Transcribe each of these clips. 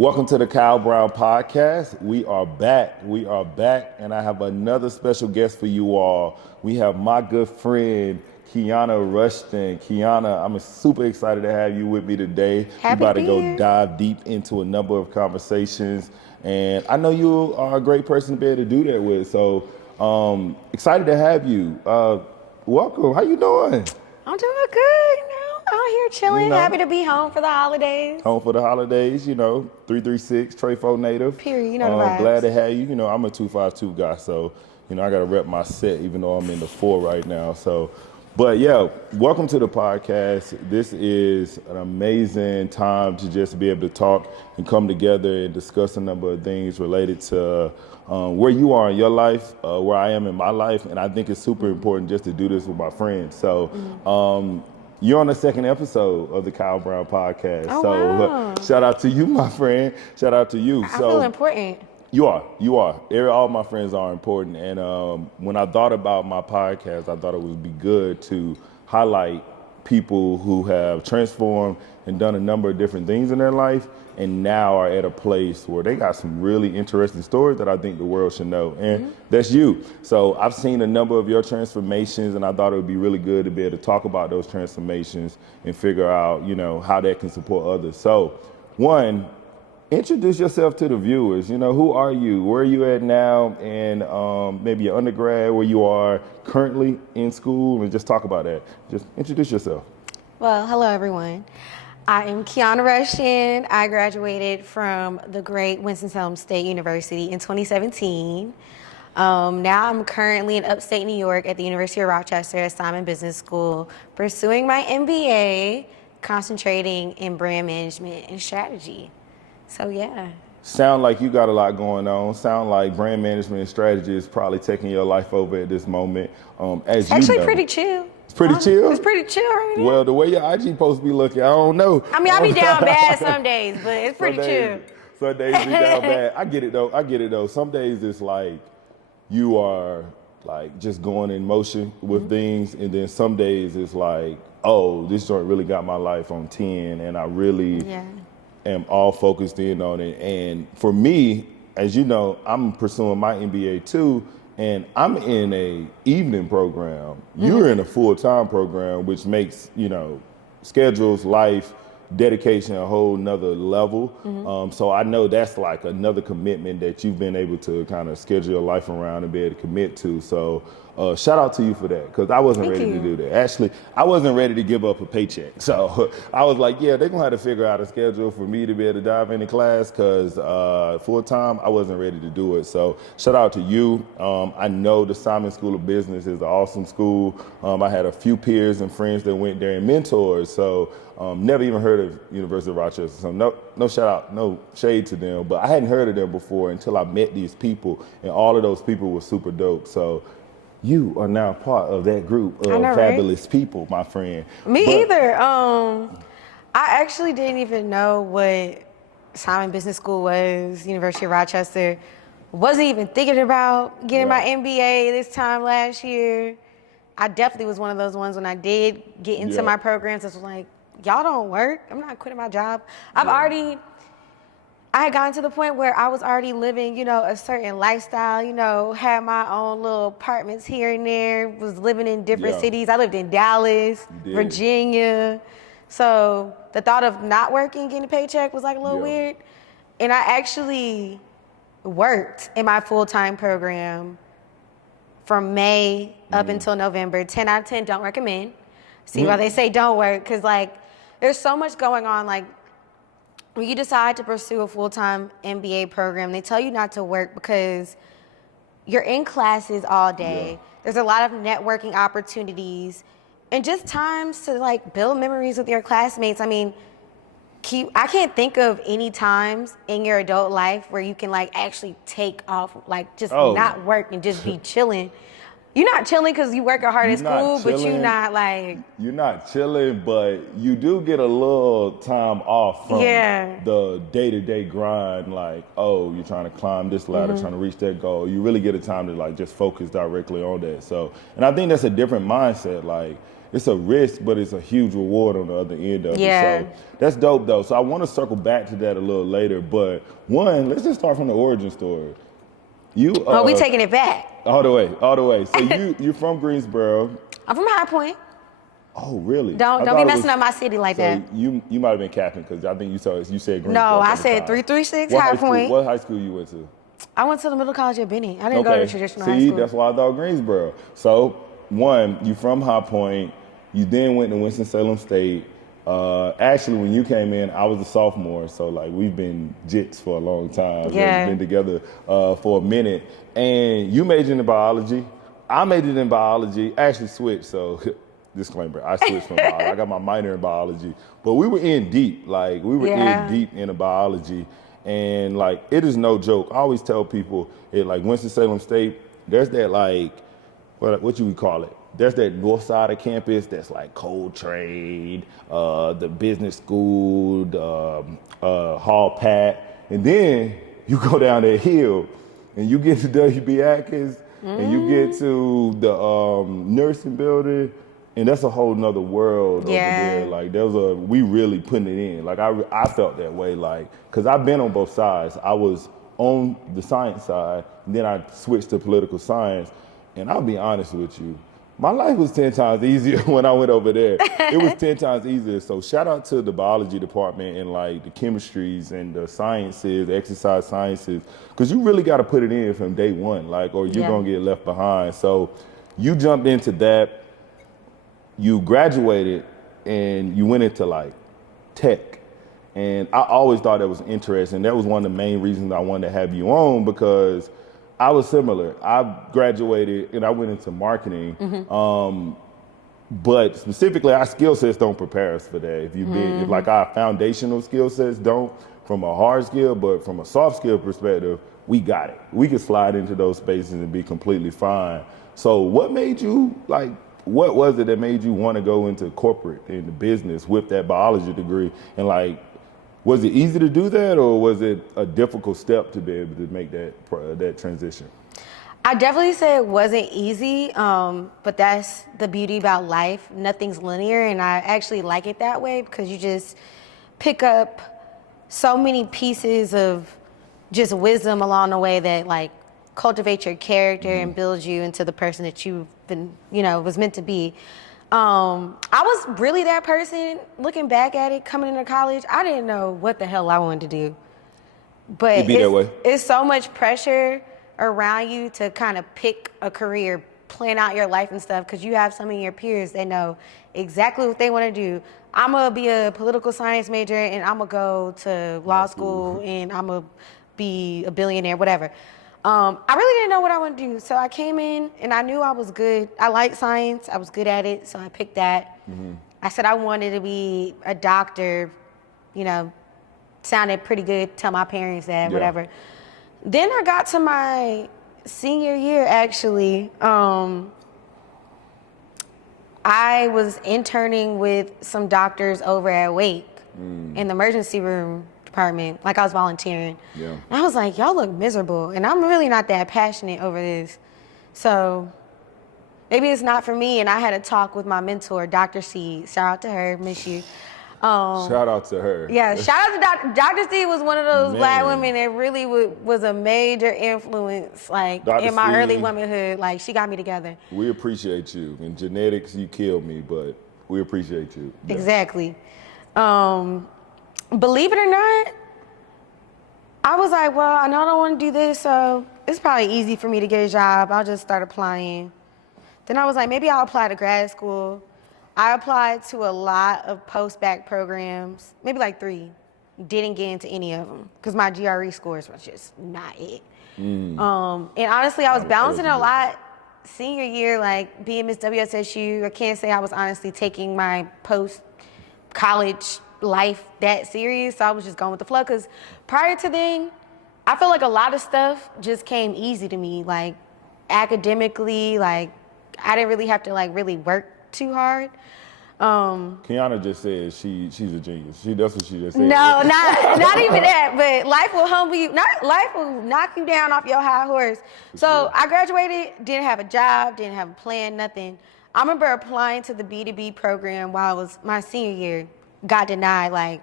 Welcome to the Kyle Brown Podcast. We are back, and I have another special guest for you all. We have my good friend, Kiana Rushdan. Kiana, I'm super excited to have you with me today. We're about to go dive deep into a number of conversations, and I know you are a great person to be able to do that with, so excited to have you. Welcome. How you doing? I'm doing good, out here chilling, happy to be home for the holidays. Home for the holidays, 336, Trey 4 native. Period, the vibes. Glad to have you. I'm a 252 guy, so, I got to rep my set, even though I'm in the 4 right now. So, but yeah, welcome to the podcast. This is an amazing time to just be able to talk and come together and discuss a number of things related to where you are in your life, where I am in my life. And I think it's super important just to do this with my friends. So, you're on the second episode of the Kyle Brown Podcast. Oh, so wow. Shout out to you, my friend. Shout out to you. I feel important. You are. All my friends are important. And when I thought about my podcast, I thought it would be good to highlight people who have transformed and done a number of different things in their life and now are at a place where they got some really interesting stories that I think the world should know. And that's you. So I've seen a number of your transformations, and I thought it would be really good to be able to talk about those transformations and figure out, how that can support others. So, one, introduce yourself to the viewers. Who are you? Where are you at now? And maybe your undergrad, where you are currently in school, and just talk about that. Just introduce yourself. Well, hello, everyone. I am Kiana Rushdan. I graduated from the great Winston-Salem State University in 2017. Now I'm currently in upstate New York at the University of Rochester at Simon Business School, pursuing my MBA, concentrating in brand management and strategy. So, yeah. Sound like you got a lot going on. Sound like brand management and strategy is probably taking your life over at this moment. It's actually pretty chill. It's pretty chill? It's pretty chill right now. Well, the way your IG post be looking, I don't know. I mean, I be down bad some days, but it's pretty chill. Some days be down bad. I get it though. Some days it's like you are like just going in motion with things, and then some days it's like, oh, this joint really got my life on 10, and I really am all focused in on it. And for me, as you know, I'm pursuing my MBA too, and I'm in a evening program. You're in a full-time program, which makes, schedules, life, dedication a whole nother level. So I know that's like another commitment that you've been able to kind of schedule your life around and be able to commit to. So shout out to you for that, because I wasn't ready to do that. Actually, I wasn't ready to give up a paycheck. So I was like, they're going to have to figure out a schedule for me to be able to dive into class, because full-time, I wasn't ready to do it. So shout out to you. I know the Simon School of Business is an awesome school. I had a few peers and friends that went there and mentors. So never even heard of University of Rochester. So no shout out, no shade to them, but I hadn't heard of them before until I met these people, and all of those people were super dope. So you are now part of that group of fabulous people, my friend. Me either. I actually didn't even know what Simon Business School was, University of Rochester. Wasn't even thinking about getting my MBA this time last year. I definitely was one of those ones when I did get into my programs. I was like, y'all don't work. I'm not quitting my job. I had gotten to the point where I was already living, a certain lifestyle, had my own little apartments here and there, was living in different cities. I lived in Dallas, Virginia. So the thought of not working, getting a paycheck was like a little weird. And I actually worked in my full-time program from May up until November. 10 out of 10, don't recommend. See why they say don't work, because there's so much going on. When you decide to pursue a full-time MBA program, they tell you not to work because you're in classes all day. There's a lot of networking opportunities and just times to build memories with your classmates. I mean, I can't think of any times in your adult life where you can actually take off, not work and just be chilling. You're not chilling because you work hard at school, but you're not You're not chilling, but you do get a little time off from the day-to-day grind. You're trying to climb this ladder, trying to reach that goal. You really get a time to just focus directly on that. So, and I think that's a different mindset. it's a risk, but it's a huge reward on the other end of Yeah. it. So that's dope though. So I want to circle back to that a little later, but one, let's just start from the origin story. You we taking it back. all the way. So you're from Greensboro. I'm from High Point. Oh, really? Don't be messing up my city like that. You might have been capping because I think you said Greensboro. No, I said 336 High Point. What high school you went to? I went to the Middle College of Benny. I didn't go to traditional high See, school. that's why I thought Greensboro. So, one, you from High Point. You then went to Winston-Salem State. Actually, when you came in, I was a sophomore, so like we've been jits for a long time. Yeah. We've been together for a minute. And you majored in biology. I majored in biology. I actually switched, so disclaimer, I switched from biology. I got my minor in biology. But we were in deep. Like, we were in deep into biology. And like, it is no joke. I always tell people at like Winston-Salem State, there's that like, what you would call it? There's that north side of campus that's like cold trade, the business school, the Hall Pat. And then you go down that hill and you get to W.B. Atkins and you get to the nursing building. And that's a whole nother world over there. Like, we really putting it in. Like, I felt that way, like, because I've been on both sides. I was on the science side, and then I switched to political science. And I'll be honest with you, my life was 10 times easier when I went over there. It was 10 times easier. So shout out to the biology department and like the chemistries and the sciences, the exercise sciences, because you really got to put it in from day one, like, or you're going to get left behind. So you jumped into that. You graduated and you went into like tech. And I always thought that was interesting. That was one of the main reasons I wanted to have you on, because I was similar. I graduated and I went into marketing. But specifically, our skill sets don't prepare us for that. If like our foundational skill sets don't, from a hard skill, but from a soft skill perspective, we got it. We could slide into those spaces and be completely fine. So what made you like, what was it that made you want to go into corporate, into business with that biology degree? And like, was it easy to do that, or was it a difficult step to be able to make that transition? I definitely say it wasn't easy, but that's the beauty about life. Nothing's linear, and I actually like it that way because you just pick up so many pieces of just wisdom along the way that like cultivate your character and build you into the person that you've been, was meant to be. I was really that person. Looking back at it, coming into college, I didn't know what the hell I wanted to do. But it's so much pressure around you to kind of pick a career, plan out your life and stuff, because you have some of your peers that know exactly what they want to do. I'm going to be a political science major, and I'm going to go to law school, and I'm going to be a billionaire, whatever. I really didn't know what I wanted to do. So I came in and I knew I was good. I liked science. I was good at it. So I picked that. I said I wanted to be a doctor, sounded pretty good. Tell my parents that, whatever. Then I got to my senior year, actually. I was interning with some doctors over at Wake in the emergency room department, like I was volunteering. And I was like, y'all look miserable, and I'm really not that passionate over this. So maybe it's not for me. And I had a talk with my mentor, Dr. C. Shout out to her, miss you. Shout out to her. Yeah, shout out to Dr. C. was one of those black women that really was a major influence, like Dr. in my early womanhood. Like, she got me together. We appreciate you. In genetics, you killed me, but we appreciate you. Exactly. Believe it or not, I was like, well, I know I don't want to do this, so it's probably easy for me to get a job. I'll just start applying. Then I was like, maybe I'll apply to grad school. I applied to a lot of post-bac programs, maybe like 3. Didn't get into any of them because my GRE scores was just not it. And honestly, I was balancing a lot senior year, like being Miss WSSU. I can't say I was honestly taking my post-college life that serious, so I was just going with the flow, because prior to then, I feel like a lot of stuff just came easy to me, like academically, like I didn't really have to like really work too hard. Kiana just said she's a genius. That's what she just said. No, not even that, but life will humble you. Life will knock you down off your high horse. So I graduated, didn't have a job, didn't have a plan, nothing. I remember applying to the B2B program while I was my senior year, got denied like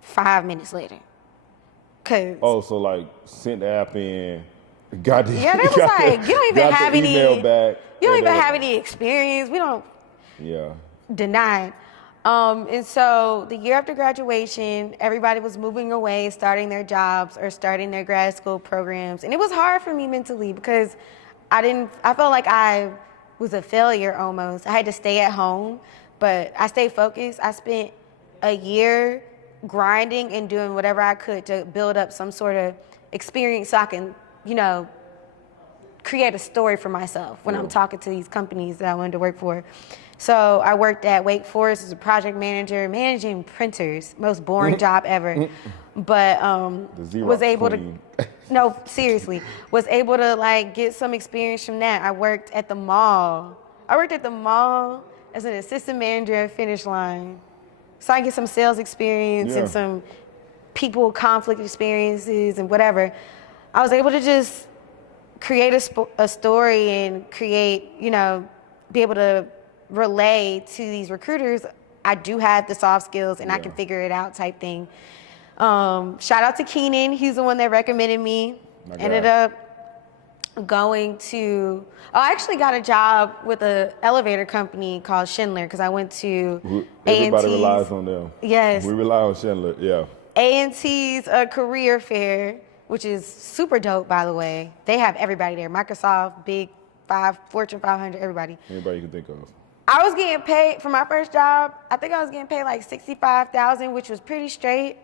5 minutes later. Oh, so like sent the app in, got the Yeah, they was like, you don't even got have the email any, back. you don't and even they have were any experience. We don't Yeah. denied. And so the year after graduation, everybody was moving away, starting their jobs or starting their grad school programs. And it was hard for me mentally because I felt like I was a failure almost. I had to stay at home, but I stayed focused. I spent a year grinding and doing whatever I could to build up some sort of experience so I can, create a story for myself when I'm talking to these companies that I wanted to work for. So I worked at Wake Forest as a project manager, managing printers, most boring job ever. But was able queen. no, seriously, was able to like get some experience from that. I worked at the mall. As an assistant manager at Finish Line. So I get some sales experience and some people conflict experiences and whatever. I was able to just create a story and create, be able to relay to these recruiters, I do have the soft skills and I can figure it out type thing. Shout out to Keenan. He's the one that recommended me. Ended up going to, I actually got a job with an elevator company called Schindler because I went to Everybody A&T's. relies on them. Yes. We rely on Schindler, yeah. A&T's career fair, which is super dope, by the way. They have everybody there. Microsoft, Big Five, Fortune 500, everybody. Anybody you can think of. I was getting paid for my first job. I think I was getting paid like $65,000, which was pretty straight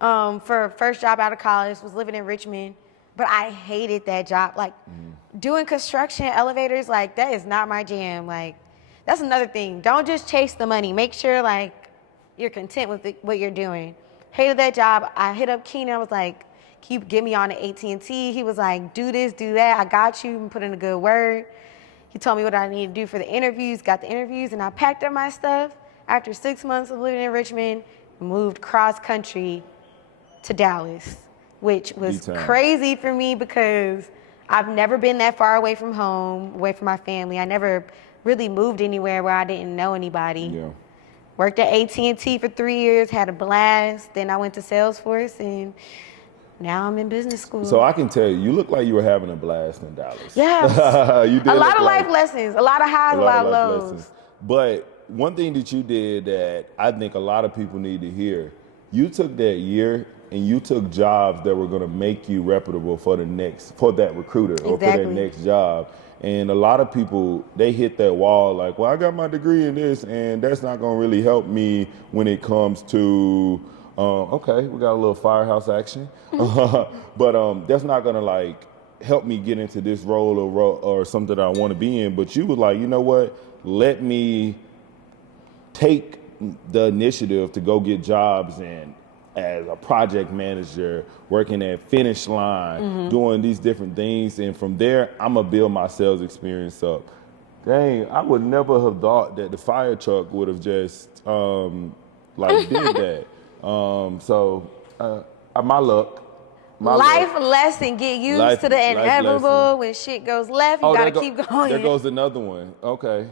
for a first job out of college. Was living in Richmond, but I hated that job. Like doing construction elevators, like that is not my jam. Like that's another thing. Don't just chase the money. Make sure like you're content with what you're doing. Hated that job. I hit up Keenan. I was like, "Can you get me on the AT&T?" He was like, "Do this, do that. I got you. Put in a good word." He told me what I needed to do for the interviews, got the interviews, and I packed up my stuff. After 6 months of living in Richmond, moved cross country to Dallas, which was crazy for me because I've never been that far away from home, away from my family. I never really moved anywhere where I didn't know anybody. Yeah. Worked at AT&T for 3 years, had a blast. Then I went to Salesforce, and now I'm in business school. So I can tell you look like you were having a blast in Dallas. Yeah. You did a lot of life lessons, a lot of highs, a lot of lows. Lessons. But one thing that you did that I think a lot of people need to hear, you took that year and you took jobs that were going to make you reputable for that recruiter or for that next job. And a lot of people, they hit that wall like, well, I got my degree in this and that's not going to really help me when it comes to, okay, we got a little firehouse action. But that's not going to like help me get into this role or something that I want to be in. But you were like, you know what? Let me take the initiative to go get jobs and as a project manager, working at Finish Line, doing these different things. And from there, I'm going to build my sales experience up. Dang, I would never have thought that the fire truck would have just did that. My luck. Life lesson, get used to the inevitable. When shit goes left, you gotta keep going. There goes another one. Okay.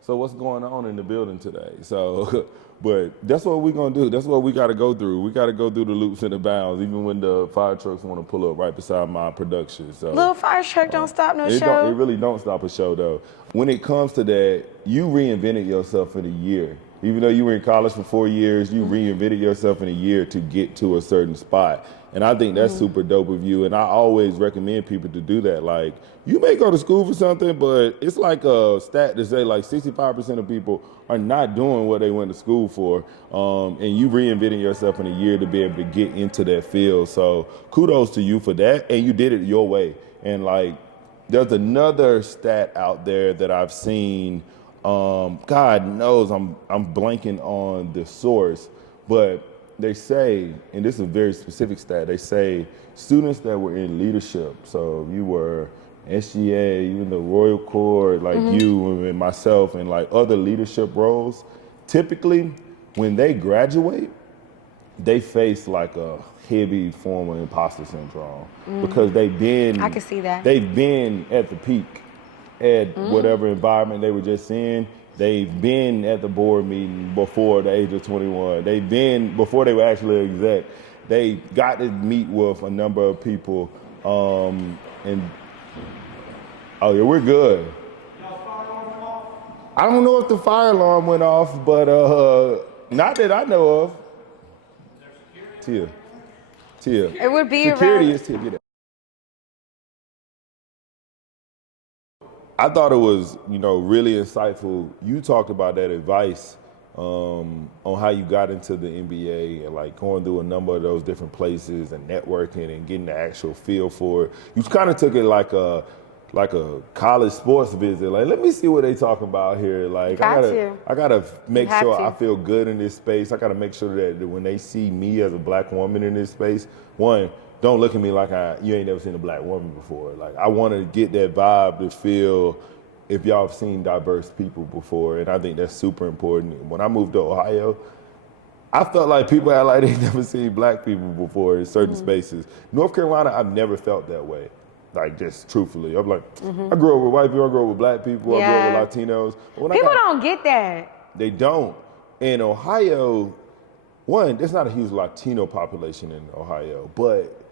So what's going on in the building today? So, but that's what we're gonna do. That's what we gotta go through. We gotta go through the loops and the bounds, even when the fire trucks wanna pull up right beside my production. So little fire truck don't stop no show. It really don't stop a show though. When it comes to that, you reinvented yourself in a year. Even though you were in college for 4 years, you reinvented yourself in a year to get to a certain spot. And I think that's super dope of you. And I always recommend people to do that. Like, you may go to school for something, but it's like a stat to say like 65% of people are not doing what they went to school for. And you reinvented yourself in a year to be able to get into that field. So kudos to you for that. And you did it your way. And like, there's another stat out there that I've seen. God knows I'm blanking on the source, but they say, and this is a very specific stat, they say students that were in leadership, so you were SGA, even the Royal Corps, like you and myself and like other leadership roles, typically when they graduate, they face like a heavy form of imposter syndrome because they've been, I can see that. They've been at the peak. at whatever environment they were just in. They've been at the board meeting before the age of 21. They've been, before they were actually an exec, they got to meet with a number of people. And oh yeah, we're good. I don't know if the fire alarm went off, but not that I know of. Tia. It would be Security around. is Tia. Get it. I thought it was, really insightful. You talked about that advice on how you got into the NBA and like going through a number of those different places and networking and getting the actual feel for it. You kind of took it like a college sports visit. Like, let me see what they talking about here. Like, I gotta make sure I feel good in this space. I gotta make sure that when they see me as a black woman in this space, one, don't look at me like you ain't never seen a black woman before. Like, I want to get that vibe to feel if y'all have seen diverse people before, and I think that's super important. When I moved to Ohio, I felt like people had like they never seen black people before in certain spaces. North Carolina, I've never felt that way. Like, just truthfully, I'm like, I grew up with white people, I grew up with black people, I grew up with Latinos. But people don't get that. They don't. In Ohio, one, there's not a huge Latino population in Ohio, but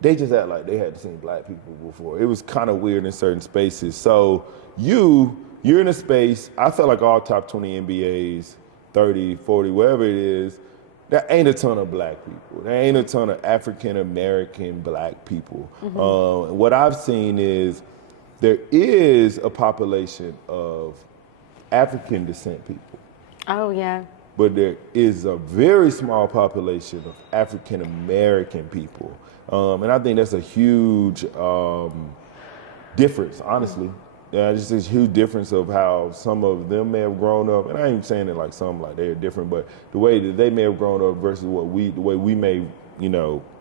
they just act like they hadn't seen black people before. It was kind of weird in certain spaces. So you're in a space, I felt like all top 20 NBAs, 30, 40, whatever it is, there ain't a ton of black people. There ain't a ton of African-American black people. What I've seen is there is a population of African descent people. Oh, yeah. But there is a very small population of African-American people. And I think that's a huge difference, honestly. Just a huge difference of how some of them may have grown up. And I ain't saying it like some like they're different, but the way that they may have grown up versus the way we may,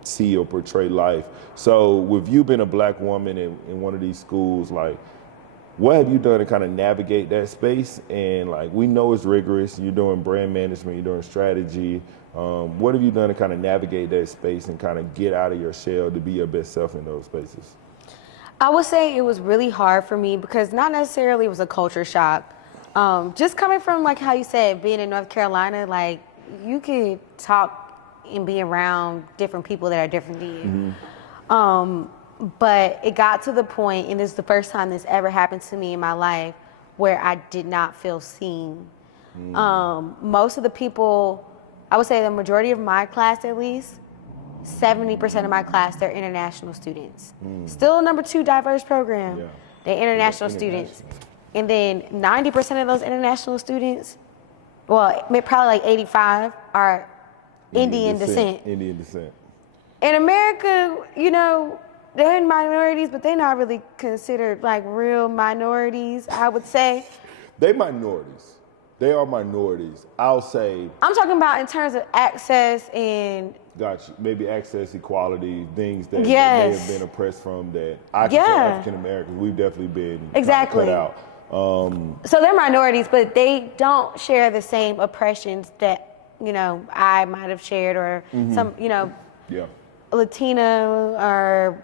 see or portray life. So with you being a black woman in one of these schools, like, what have you done to kind of navigate that space? And like, we know it's rigorous. You're doing brand management, you're doing strategy. What have you done to kind of navigate that space and kind of get out of your shell to be your best self in those spaces? I would say it was really hard for me because not necessarily it was a culture shock. Just coming from, like how you said, being in North Carolina, like, you could talk and be around different people that are different than you. But it got to the point, and this is the first time this ever happened to me in my life, where I did not feel seen. Most of the people, I would say the majority of my class at least, 70% of my class, they're international students. Still a number 2 diverse program. Yeah. They're international students. And then 90% of those international students, well, probably like 85, are Indian descent. Indian descent. In America, they're in minorities, but they're not really considered like real minorities, I would say. They minorities. They are minorities. I'll say. I'm talking about in terms of access and. Gotcha. Maybe access, equality, things that may have been oppressed from that I consider African Americans. We've definitely been cut out. So they're minorities, but they don't share the same oppressions that, I might have shared or some, Latino or,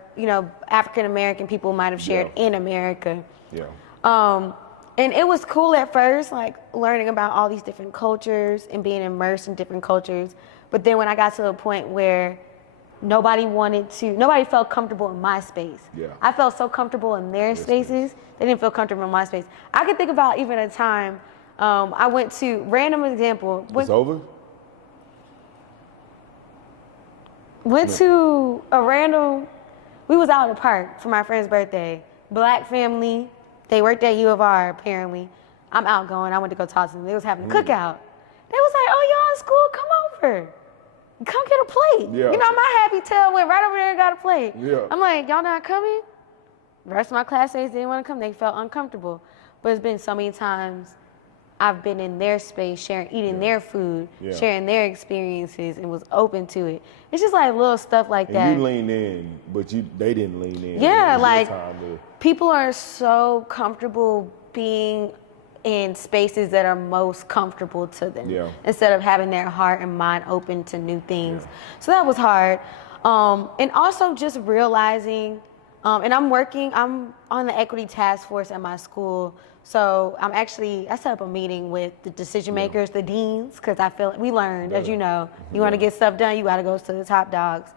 African American people might have shared in America. And it was cool at first, like learning about all these different cultures and being immersed in different cultures. But then when I got to a point where nobody felt comfortable in my space. I felt so comfortable in their spaces, they didn't feel comfortable in my space. I could think about even a time I went to, random example. It's over? Went to a random, we was out in the park for my friend's birthday. Black family, they worked at U of R apparently. I'm outgoing, I went to go talk to them. They was having a cookout. They was like, oh, y'all in school, come over. Come get a plate. My happy tail went right over there and got a plate. I'm like, y'all not coming? The rest of my classmates didn't want to come. They felt uncomfortable. But it's been so many times I've been in their space, eating their food, sharing their experiences, and was open to it. It's just like little stuff like that. And you leaned in, but they didn't lean in. Yeah, like people are so comfortable being in spaces that are most comfortable to them instead of having their heart and mind open to new things. So that was hard. And also just realizing And I'm on the equity task force at my school. So I set up a meeting with the decision makers, the deans, because I feel we learned, as you know, you want to get stuff done, you got to go to the top dogs.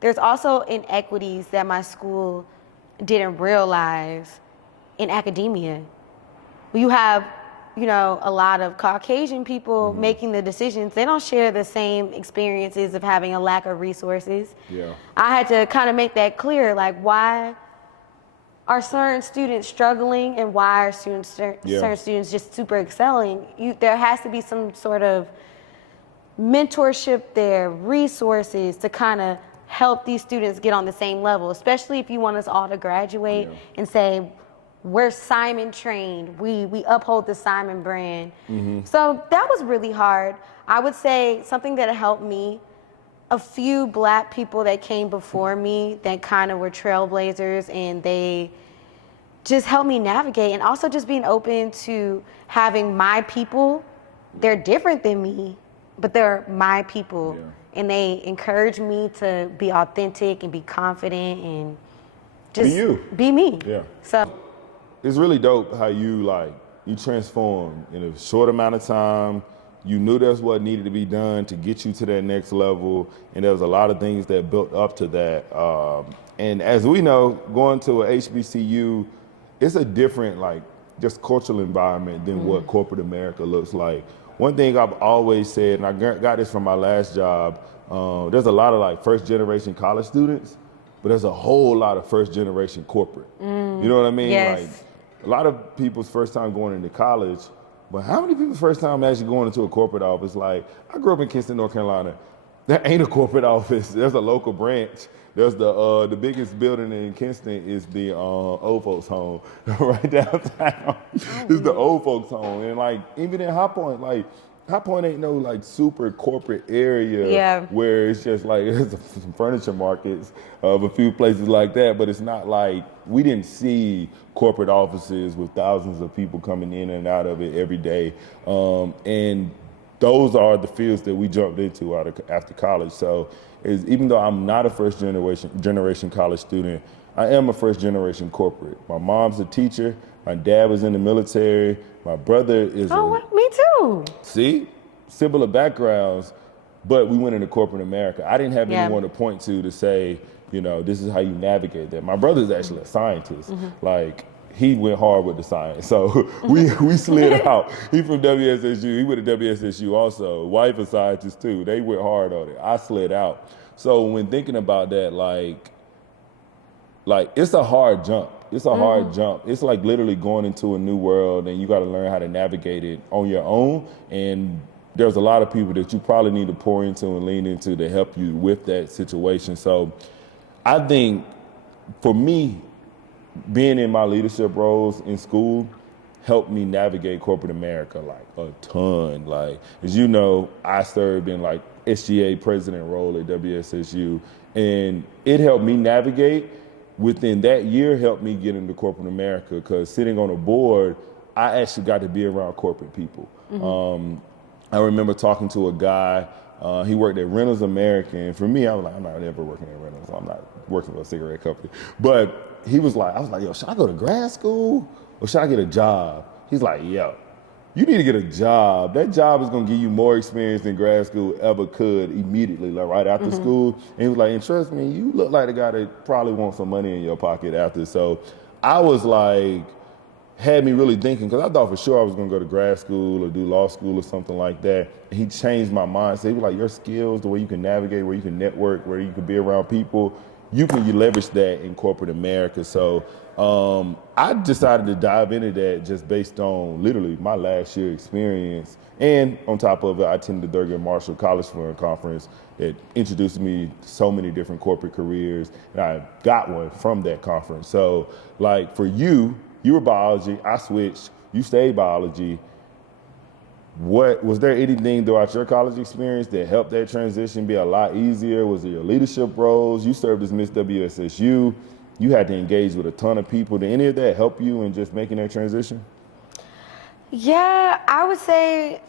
There's also inequities that my school didn't realize in academia. You have, a lot of Caucasian people making the decisions. They don't share the same experiences of having a lack of resources. Yeah. I had to kind of make that clear, like why are certain students struggling and why are certain students just super excelling? There has to be some sort of mentorship there, resources to kind of help these students get on the same level, especially if you want us all to graduate and say, we're Simon trained. We uphold the Simon brand. So that was really hard. I would say something that helped me, a few Black people that came before me that kind of were trailblazers, and they just helped me navigate, and also just being open to having my people. They're different than me, but they're my people. And they encourage me to be authentic and be confident and just be me. Yeah. So it's really dope how you transformed in a short amount of time. You knew that's what needed to be done to get you to that next level, and there was a lot of things that built up to that. And as we know, going to a HBCU, it's a different just cultural environment than what corporate America looks like. One thing I've always said, and I got this from my last job, there's a lot of first generation college students, but there's a whole lot of first generation corporate. You know what I mean? Yes. A lot of people's first time going into college, but how many people's first time actually going into a corporate office? I grew up in Kinston, North Carolina. There ain't a corporate office. There's a local branch. There's the biggest building in Kinston is the old folks home right downtown. It's the old folks home, and even in High Point, High Point ain't no super corporate area where it's just there's some furniture markets of a few places like that, but it's not we didn't see corporate offices with thousands of people coming in and out of it every day. And those are the fields that we jumped into after college. So even though I'm not a first generation college student, I am a first generation corporate. My mom's a teacher. My dad was in the military. My brother is me too. See? Similar backgrounds, but we went into corporate America. I didn't have anyone to point to say, this is how you navigate that. My brother's actually a scientist. He went hard with the science. So we slid out. He from WSSU. He went to WSSU also. Wife a scientist too. They went hard on it. I slid out. So when thinking about that, it's a hard jump. It's a hard jump. It's literally going into a new world, and you got to learn how to navigate it on your own. And there's a lot of people that you probably need to pour into and lean into to help you with that situation. So I think for me, being in my leadership roles in school helped me navigate corporate America a ton. As you know, I served in SGA president role at WSSU, and it helped me navigate. Within that year, helped me get into corporate America, because sitting on a board, I actually got to be around corporate people. I remember talking to a guy, he worked at Reynolds American. For me, I was I'm not ever working at Reynolds. I'm not working for a cigarette company. But I was like, yo, should I go to grad school or should I get a job? He's like, yo, you need to get a job. That job is going to give you more experience than grad school ever could immediately, right after school. And he was like, and trust me, you look like the guy that probably wants some money in your pocket after. So I was had me really thinking, because I thought for sure I was going to go to grad school or do law school or something like that. He changed my mindset. He was like, your skills, the way you can navigate, where you can network, where you can be around people, you leverage that in corporate America. So I decided to dive into that just based on literally my last year experience. And on top of it, I attended the Thurgood Marshall College Forum Conference that introduced me to so many different corporate careers, and I got one from that conference. So for you were biology, I switched, you stayed biology. Was there anything throughout your college experience that helped that transition be a lot easier? Was it your leadership roles? You served as Miss WSSU. You had to engage with a ton of people. Did any of that help you in just making that transition? Yeah, I would say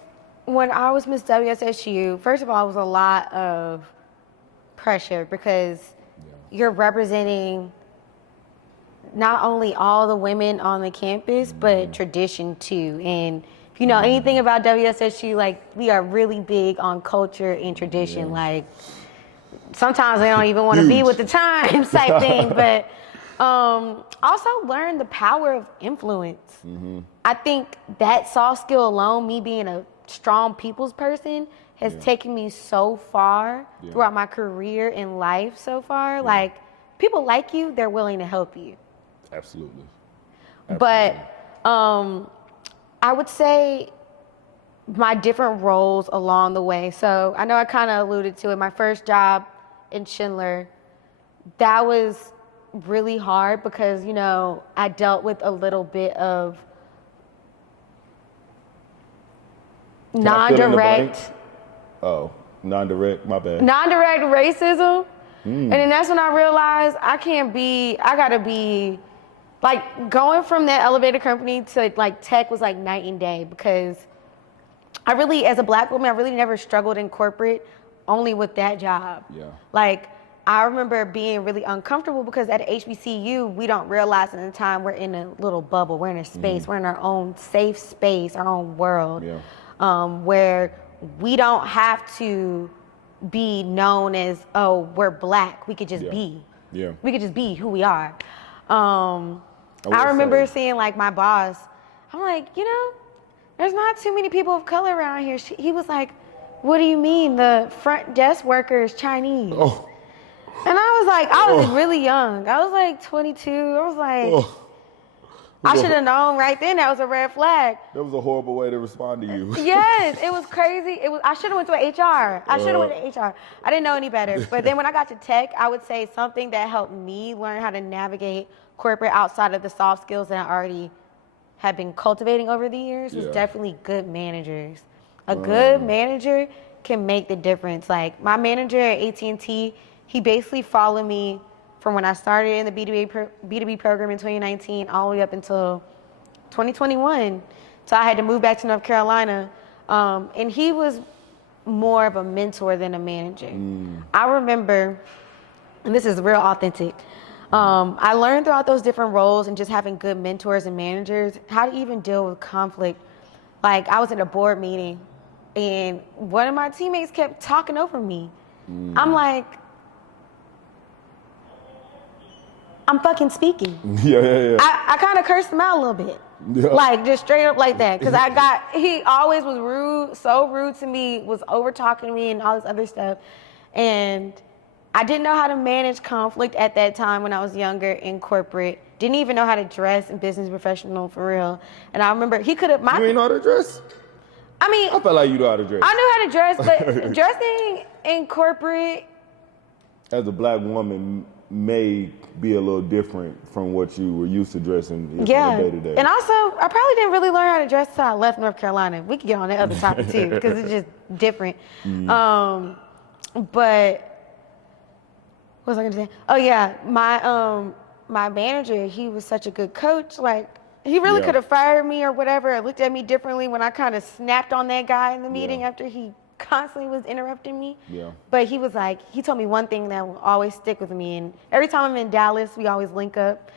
when I was Miss WSSU, first of all, it was a lot of pressure because you're representing not only all the women on the campus, but tradition too. And if you know anything about WSSU, like we are really big on culture and tradition. Like sometimes they don't even want to be with the times type thing, but also learn the power of influence. I think that soft skill alone, me being a strong people's person, has taken me so far throughout my career in life so far. Like, people like you, they're willing to help you. Absolutely. But I would say my different roles along the way. So I know I kind of alluded to it. My first job in Schindler, that was really hard because, you know, I dealt with a little bit of non-direct. Oh, non-direct, my bad. Non-direct racism. And then that's when I realized I gotta be, like, going from that elevator company to like tech was like night and day, because I really, as a Black woman, I really never struggled in corporate, only with that job. Like, I remember being really uncomfortable because at HBCU, we don't realize in the time we're in a little bubble, we're in a space, we're in our own safe space, our own world, where we don't have to be known as, oh, we're Black. We could just be. We could just be who we are. I remember seeing like my boss, I'm like, you know, there's not too many people of color around here. He was like, what do you mean? The front desk worker is Chinese. And I was like, I was really young. I was like 22. I was like, I should have known right then that was a red flag. That was a horrible way to respond to you. Yes, it was crazy. I should have went to HR. I didn't know any better. But then when I got to tech, I would say something that helped me learn how to navigate corporate outside of the soft skills that I already had been cultivating over the years was definitely good managers. A good manager can make the difference. Like, my manager at AT&T, he basically followed me from when I started in the B2B program in 2019 all the way up until 2021. So I had to move back to North Carolina. And he was more of a mentor than a manager. I remember, and this is real authentic, I learned throughout those different roles and just having good mentors and managers how to even deal with conflict. Like, I was at a board meeting and one of my teammates kept talking over me. I'm like, I'm fucking speaking. I kind of cursed him out a little bit. Like, just straight up like that. Because he always was rude, so rude to me, was over talking to me and all this other stuff. And I didn't know how to manage conflict at that time when I was younger in corporate. Didn't even know how to dress in business professional for real. And I remember he could have... You ain't know how to dress? I mean... I felt like you know how to dress. I knew how to dress, but dressing in corporate... As a Black woman may be a little different from what you were used to dressing in the day-to-day. And also, I probably didn't really learn how to dress until I left North Carolina. We could get on that other topic too, because it's just different. But what was I gonna say? Oh yeah, my manager, he was such a good coach. Like, he really could have fired me or whatever, or looked at me differently when I kind of snapped on that guy in the meeting after he constantly was interrupting me. But he was like, he told me one thing that will always stick with me, and every time I'm in Dallas, we always link up.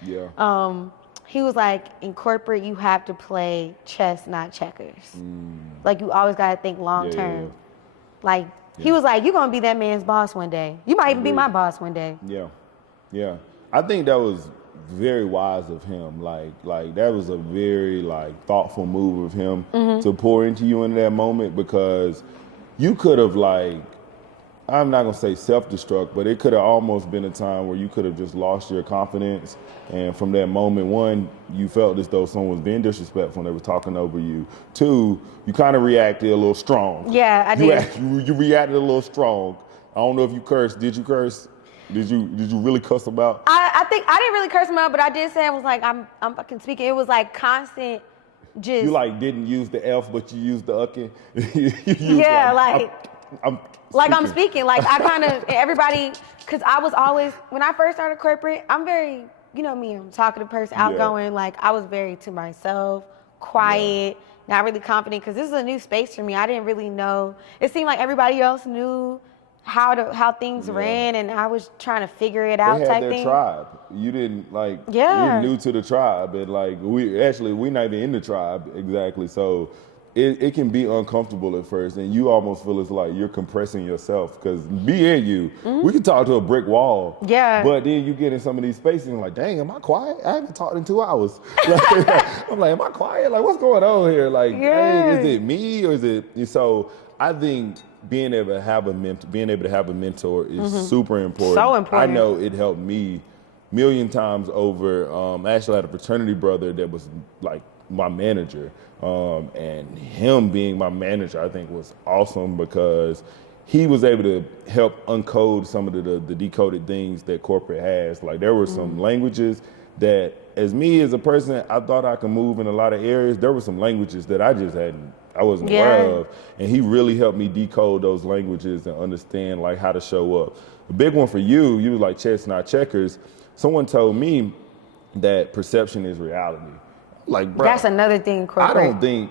He was like, in corporate, you have to play chess, not checkers. Like, you always got to think long term. Like, he was like, you're going to be that man's boss one day. You might even be my boss one day. I think that was very wise of him. Like that was a very, like, thoughtful move of him to pour into you in that moment, because you could have, like, I'm not gonna say self-destruct, but it could have almost been a time where you could have just lost your confidence. And from that moment, one, you felt as though someone was being disrespectful and they were talking over you. Two, you kind of reacted a little strong. Yeah, I did. You reacted a little strong. I don't know if you cursed. Did you curse? Did you really cuss him out? I think I didn't really curse him out, but I did say, I was like, I'm fucking speaking. It was like constant. Just, you like didn't use the F, but you used the ucking. I'm speaking. Like, I kind of, everybody, because I was always, when I first started corporate, I'm very, you know me, I'm a talkative person, outgoing. Like, I was very to myself, quiet, not really confident, because this is a new space for me. I didn't really know. It seemed like everybody else knew how things ran, and I was trying to figure it They out had type their thing. tribe. You didn't like. Yeah. You're new to the tribe, and like we're not even in the tribe exactly. So it can be uncomfortable at first, and you almost feel it's like you're compressing yourself because me and you, we can talk to a brick wall. Yeah. But then you get in some of these spaces and like, dang, am I quiet? I haven't talked in 2 hours. Like, I'm like, am I quiet? Like, what's going on here? Like, dang, is it me or is it? So I think being able to have a mentor is super important. So important. I know it helped me million times over. I actually had a fraternity brother that was like my manager, and him being my manager, I think was awesome because he was able to help uncode some of the decoded things that corporate has. Like there were some languages that, as me as a person, I thought I could move in a lot of areas. There were some languages that I wasn't aware of, and he really helped me decode those languages and understand like how to show up. A big one for you was like chess, not checkers. Someone told me that perception is reality. Like, bro, That's another thing, corporate. I don't think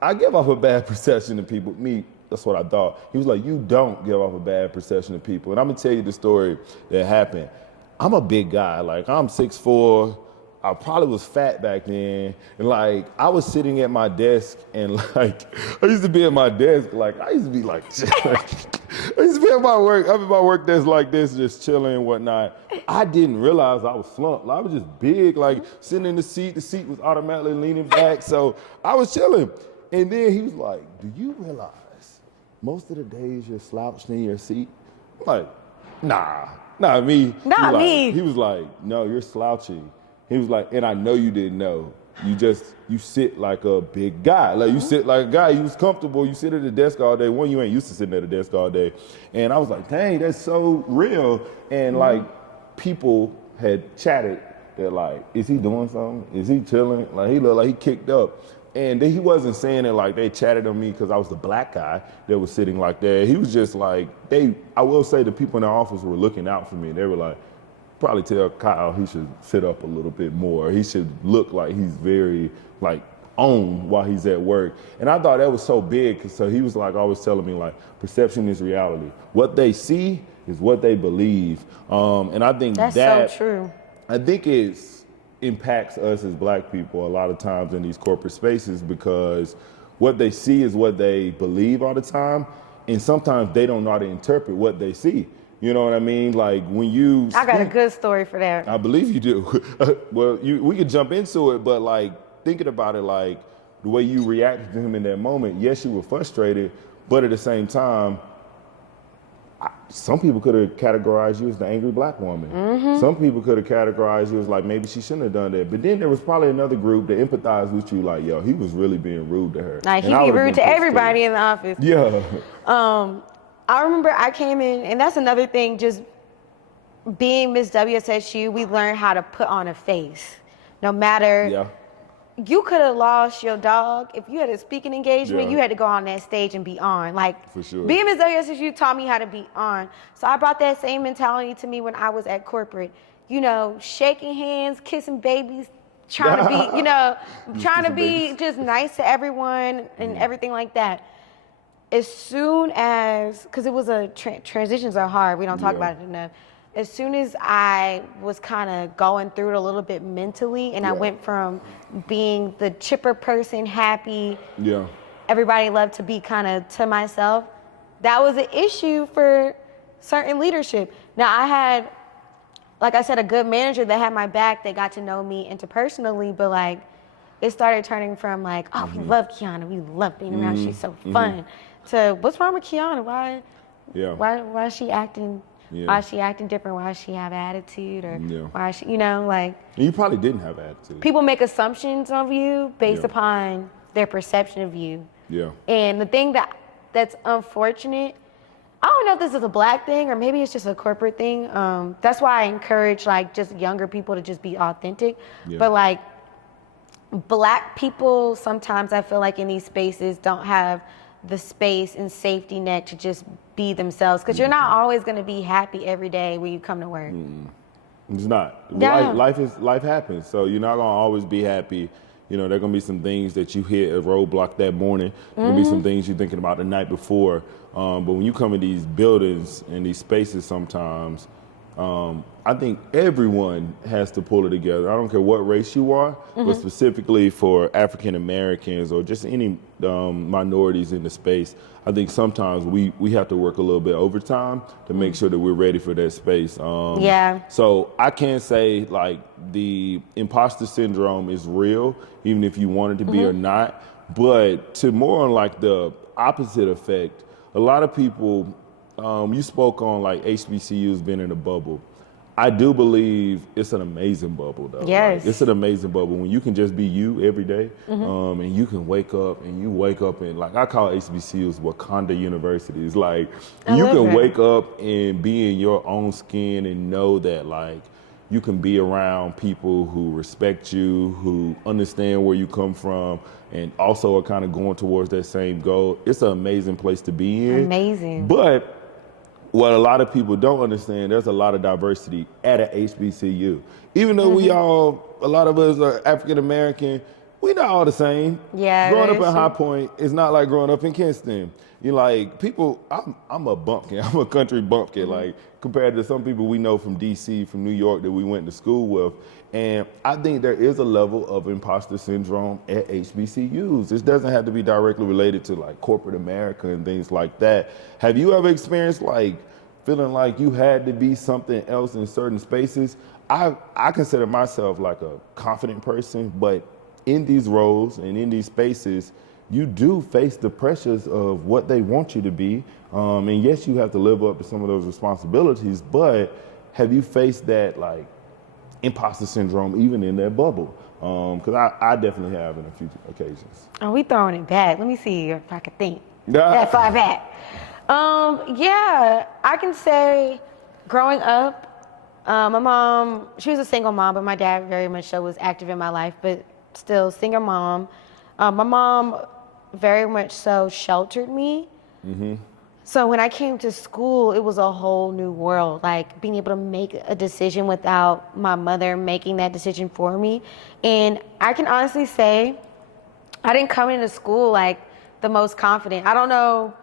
I give off a bad perception to people. Me, that's what I thought. He was like, you don't give off a bad perception to people. And I'm gonna tell you the story that happened. I'm a big guy. Like I'm 6'4". I probably was fat back then. And like I was sitting at my desk and like I used to be at my desk, like I used to be like I used to be at my work, I'm at my work desk like this, just chilling and whatnot. I didn't realize I was slumped. Like, I was just big, like sitting in the seat was automatically leaning back. So I was chilling. And then he was like, do you realize most of the days you're slouched in your seat? I'm like, nah, not me. Not me. He was like, no, you're slouching. He was like, and I know you didn't know. You sit like a big guy. Like you sit like a guy, you was comfortable. You sit at the desk all day. One, you ain't used to sitting at the desk all day. And I was like, dang, that's so real. And like people had chatted. They're like, is he doing something? Is he chilling? Like he looked like he kicked up. And he wasn't saying it like they chatted on me because I was the black guy that was sitting like that. He was just like, I will say the people in the office were looking out for me. They were like, probably tell Kyle he should sit up a little bit more. He should look like he's very like on while he's at work. And I thought that was so big. So he was like always telling me like perception is reality. What they see is what they believe. And I think that's that so true. I think it impacts us as black people a lot of times in these corporate spaces because what they see is what they believe all the time. And sometimes they don't know how to interpret what they see. You know what I mean? Like when you I got a good story for that. I believe you do. Well, we could jump into it, but like thinking about it, like the way you reacted to him in that moment, yes, you were frustrated, but at the same time, some people could have categorized you as the angry black woman. Mm-hmm. Some people could have categorized you as like maybe she shouldn't have done that. But then there was probably another group that empathized with you, like, yo, he was really being rude to her. Like he be rude to everybody in the office. Yeah. I remember I came in, and that's another thing, just being Miss WSSU, we learned how to put on a face. No matter, you could have lost your dog. If you had a speaking engagement, you had to go on that stage and be on. Like, for sure. Being Miss WSSU taught me how to be on. So I brought that same mentality to me when I was at corporate. You know, shaking hands, kissing babies, trying to be, trying to be just nice to everyone and everything like that. As soon as, because it was transitions are hard, we don't talk about it enough. As soon as I was kind of going through it a little bit mentally, and I went from being the chipper person, happy, everybody loved to be kind of to myself, that was an issue for certain leadership. Now I had, like I said, a good manager that had my back, that got to know me interpersonally, but like, it started turning from like, oh, we love Kiana, we love being around, she's so fun, to what's wrong with Kiana? Why is she acting? Why is she acting different? Why does she have attitude? Or why is she, like. And you probably didn't have attitude. People make assumptions of you based upon their perception of you. Yeah. And the thing that's unfortunate, I don't know if this is a black thing or maybe it's just a corporate thing. That's why I encourage like just younger people to just be authentic. But like black people, sometimes I feel like in these spaces don't have the space and safety net to just be themselves, because you're not always going to be happy every day when you come to work. It's not. Yeah. Life happens, so you're not going to always be happy. You know, there are going to be some things that you hit a roadblock that morning. There going to be some things you're thinking about the night before. But when you come in these buildings and these spaces sometimes, I think everyone has to pull it together. I don't care what race you are, but specifically for African Americans or just any minorities in the space, I think sometimes we have to work a little bit overtime to make sure that we're ready for that space. So I can't say like the imposter syndrome is real, even if you want it to be or not. But to more on like the opposite effect, a lot of people, you spoke on like HBCUs being in a bubble. I do believe it's an amazing bubble, though. Yes. Like, it's an amazing bubble when you can just be you every day, and you can wake up and like I call HBCUs Wakanda universities. Like you can wake up and be in your own skin and know that like you can be around people who respect you, who understand where you come from, and also are kind of going towards that same goal. It's an amazing place to be in. Amazing. But what a lot of people don't understand, there's a lot of diversity at a HBCU. Even though a lot of us are African American, we not all the same. Yeah. Growing up in High Point is not like growing up in Kinston. You like people. I'm a bumpkin. I'm a country bumpkin. Like compared to some people we know from DC, from New York that we went to school with. And I think there is a level of imposter syndrome at HBCUs. This doesn't have to be directly related to like corporate America and things like that. Have you ever experienced like feeling like you had to be something else in certain spaces? I consider myself like a confident person, but in these roles and in these spaces, you do face the pressures of what they want you to be. And yes, you have to live up to some of those responsibilities, but have you faced that like imposter syndrome even in that bubble? Because I definitely have in a few occasions. Oh, we throwing it back. Let me see if I can think. That far back. Yeah, I can say growing up, my mom, she was a single mom, but my dad very much so was active in my life, but still single mom. My mom very much so sheltered me. So when I came to school, it was a whole new world, like being able to make a decision without my mother making that decision for me. And I can honestly say, I didn't come into school like the most confident. I don't know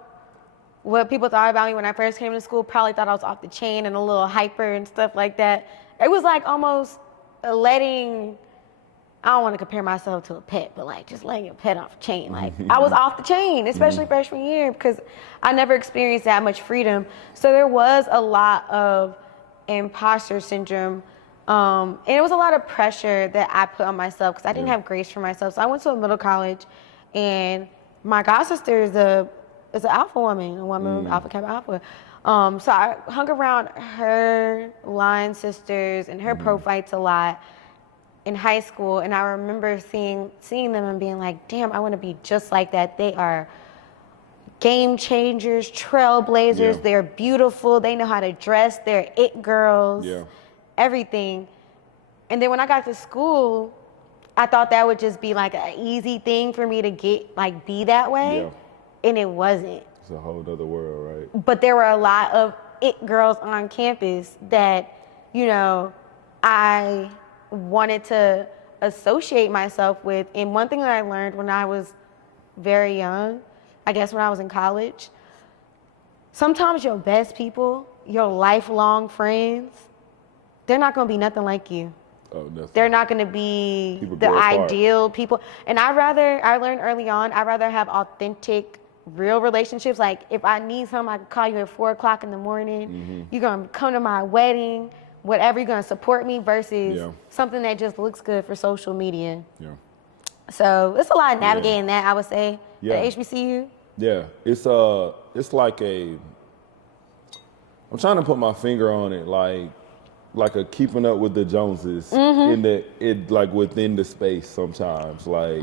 what people thought about me when I first came to school. Probably thought I was off the chain and a little hyper and stuff like that. It was like almost letting, I don't want to compare myself to a pet, but like just letting your pet off the chain. Like I was off the chain, especially freshman year, because I never experienced that much freedom. So there was a lot of imposter syndrome. And it was a lot of pressure that I put on myself because I didn't have grace for myself. So I went to a middle college, and my god sister is an alpha woman, a woman Alpha Kappa Alpha. So I hung around her line sisters and her pro fights a lot in high school, and I remember seeing them and being like, damn, I want to be just like that. They are game changers, trailblazers. They're beautiful. They know how to dress. They're it girls, everything. And then when I got to school, I thought that would just be like an easy thing for me to get, like, be that way. And it wasn't. It's a whole other world, right? But there were a lot of it girls on campus that, you know, I wanted to associate myself with. And one thing that I learned when I was very young, I guess when I was in college, sometimes your best people, your lifelong friends, they're not going to be nothing like you. Oh, nothing. They're not going to be People the grow apart. ideal people. And I learned early on, I'd rather have authentic, real relationships. Like if I need something, I can call you at 4:00 in the morning. You're going to come to my wedding, whatever, you're going to support me versus something that just looks good for social media. So it's a lot of navigating that, I would say, at HBCU. Yeah, it's like I'm trying to put my finger on it, like a keeping up with the Joneses in that it like within the space sometimes. Like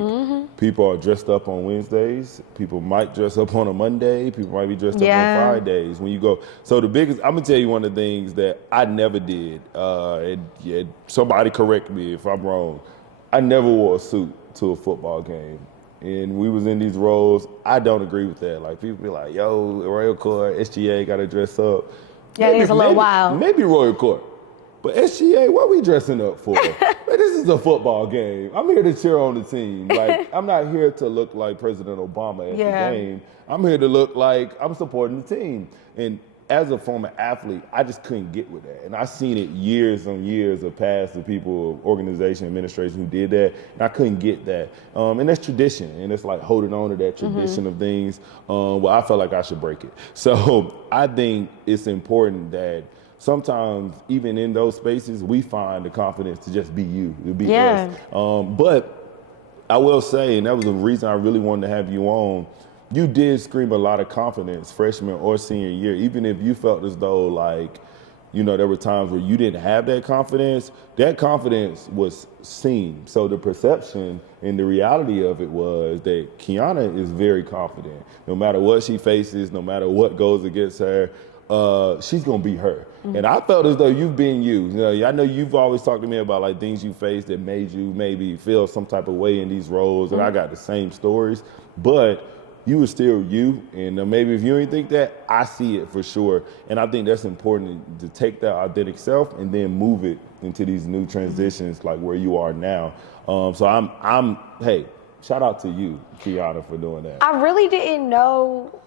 people are dressed up on Wednesdays, people might dress up on a Monday, people might be dressed up on Fridays when you go. So I'm gonna tell you one of the things that I never did, and somebody correct me if I'm wrong, I never wore a suit to a football game. And we was in these roles. I don't agree with that. Like people be like, yo, Royal Court, SGA gotta dress up. Yeah, it's a little wild. Maybe Royal Court. But SGA, what we dressing up for? Like, this is a football game. I'm here to cheer on the team. Like, I'm not here to look like President Obama at the game. I'm here to look like I'm supporting the team. And as a former athlete, I just couldn't get with that. And I've seen it years and years of past the people, organization, administration who did that, and I couldn't get that. And that's tradition, and it's like holding on to that tradition of things. Well, I felt like I should break it. So I think it's important that sometimes, even in those spaces, we find the confidence to just be you, to be us. But I will say, and that was the reason I really wanted to have you on, you did scream a lot of confidence freshman or senior year, even if you felt as though like, you know, there were times where you didn't have that confidence was seen. So the perception and the reality of it was that Kiana is very confident. No matter what she faces, no matter what goes against her, she's gonna be her. And I felt as though you've been you. You know, I know you've always talked to me about like things you faced that made you maybe feel some type of way in these roles, and I got the same stories, but you were still you, and maybe if you didn't think that, I see it for sure. And I think that's important to take that authentic self and then move it into these new transitions, like where you are now. So hey, shout out to you, Kiana, for doing that. I really didn't know.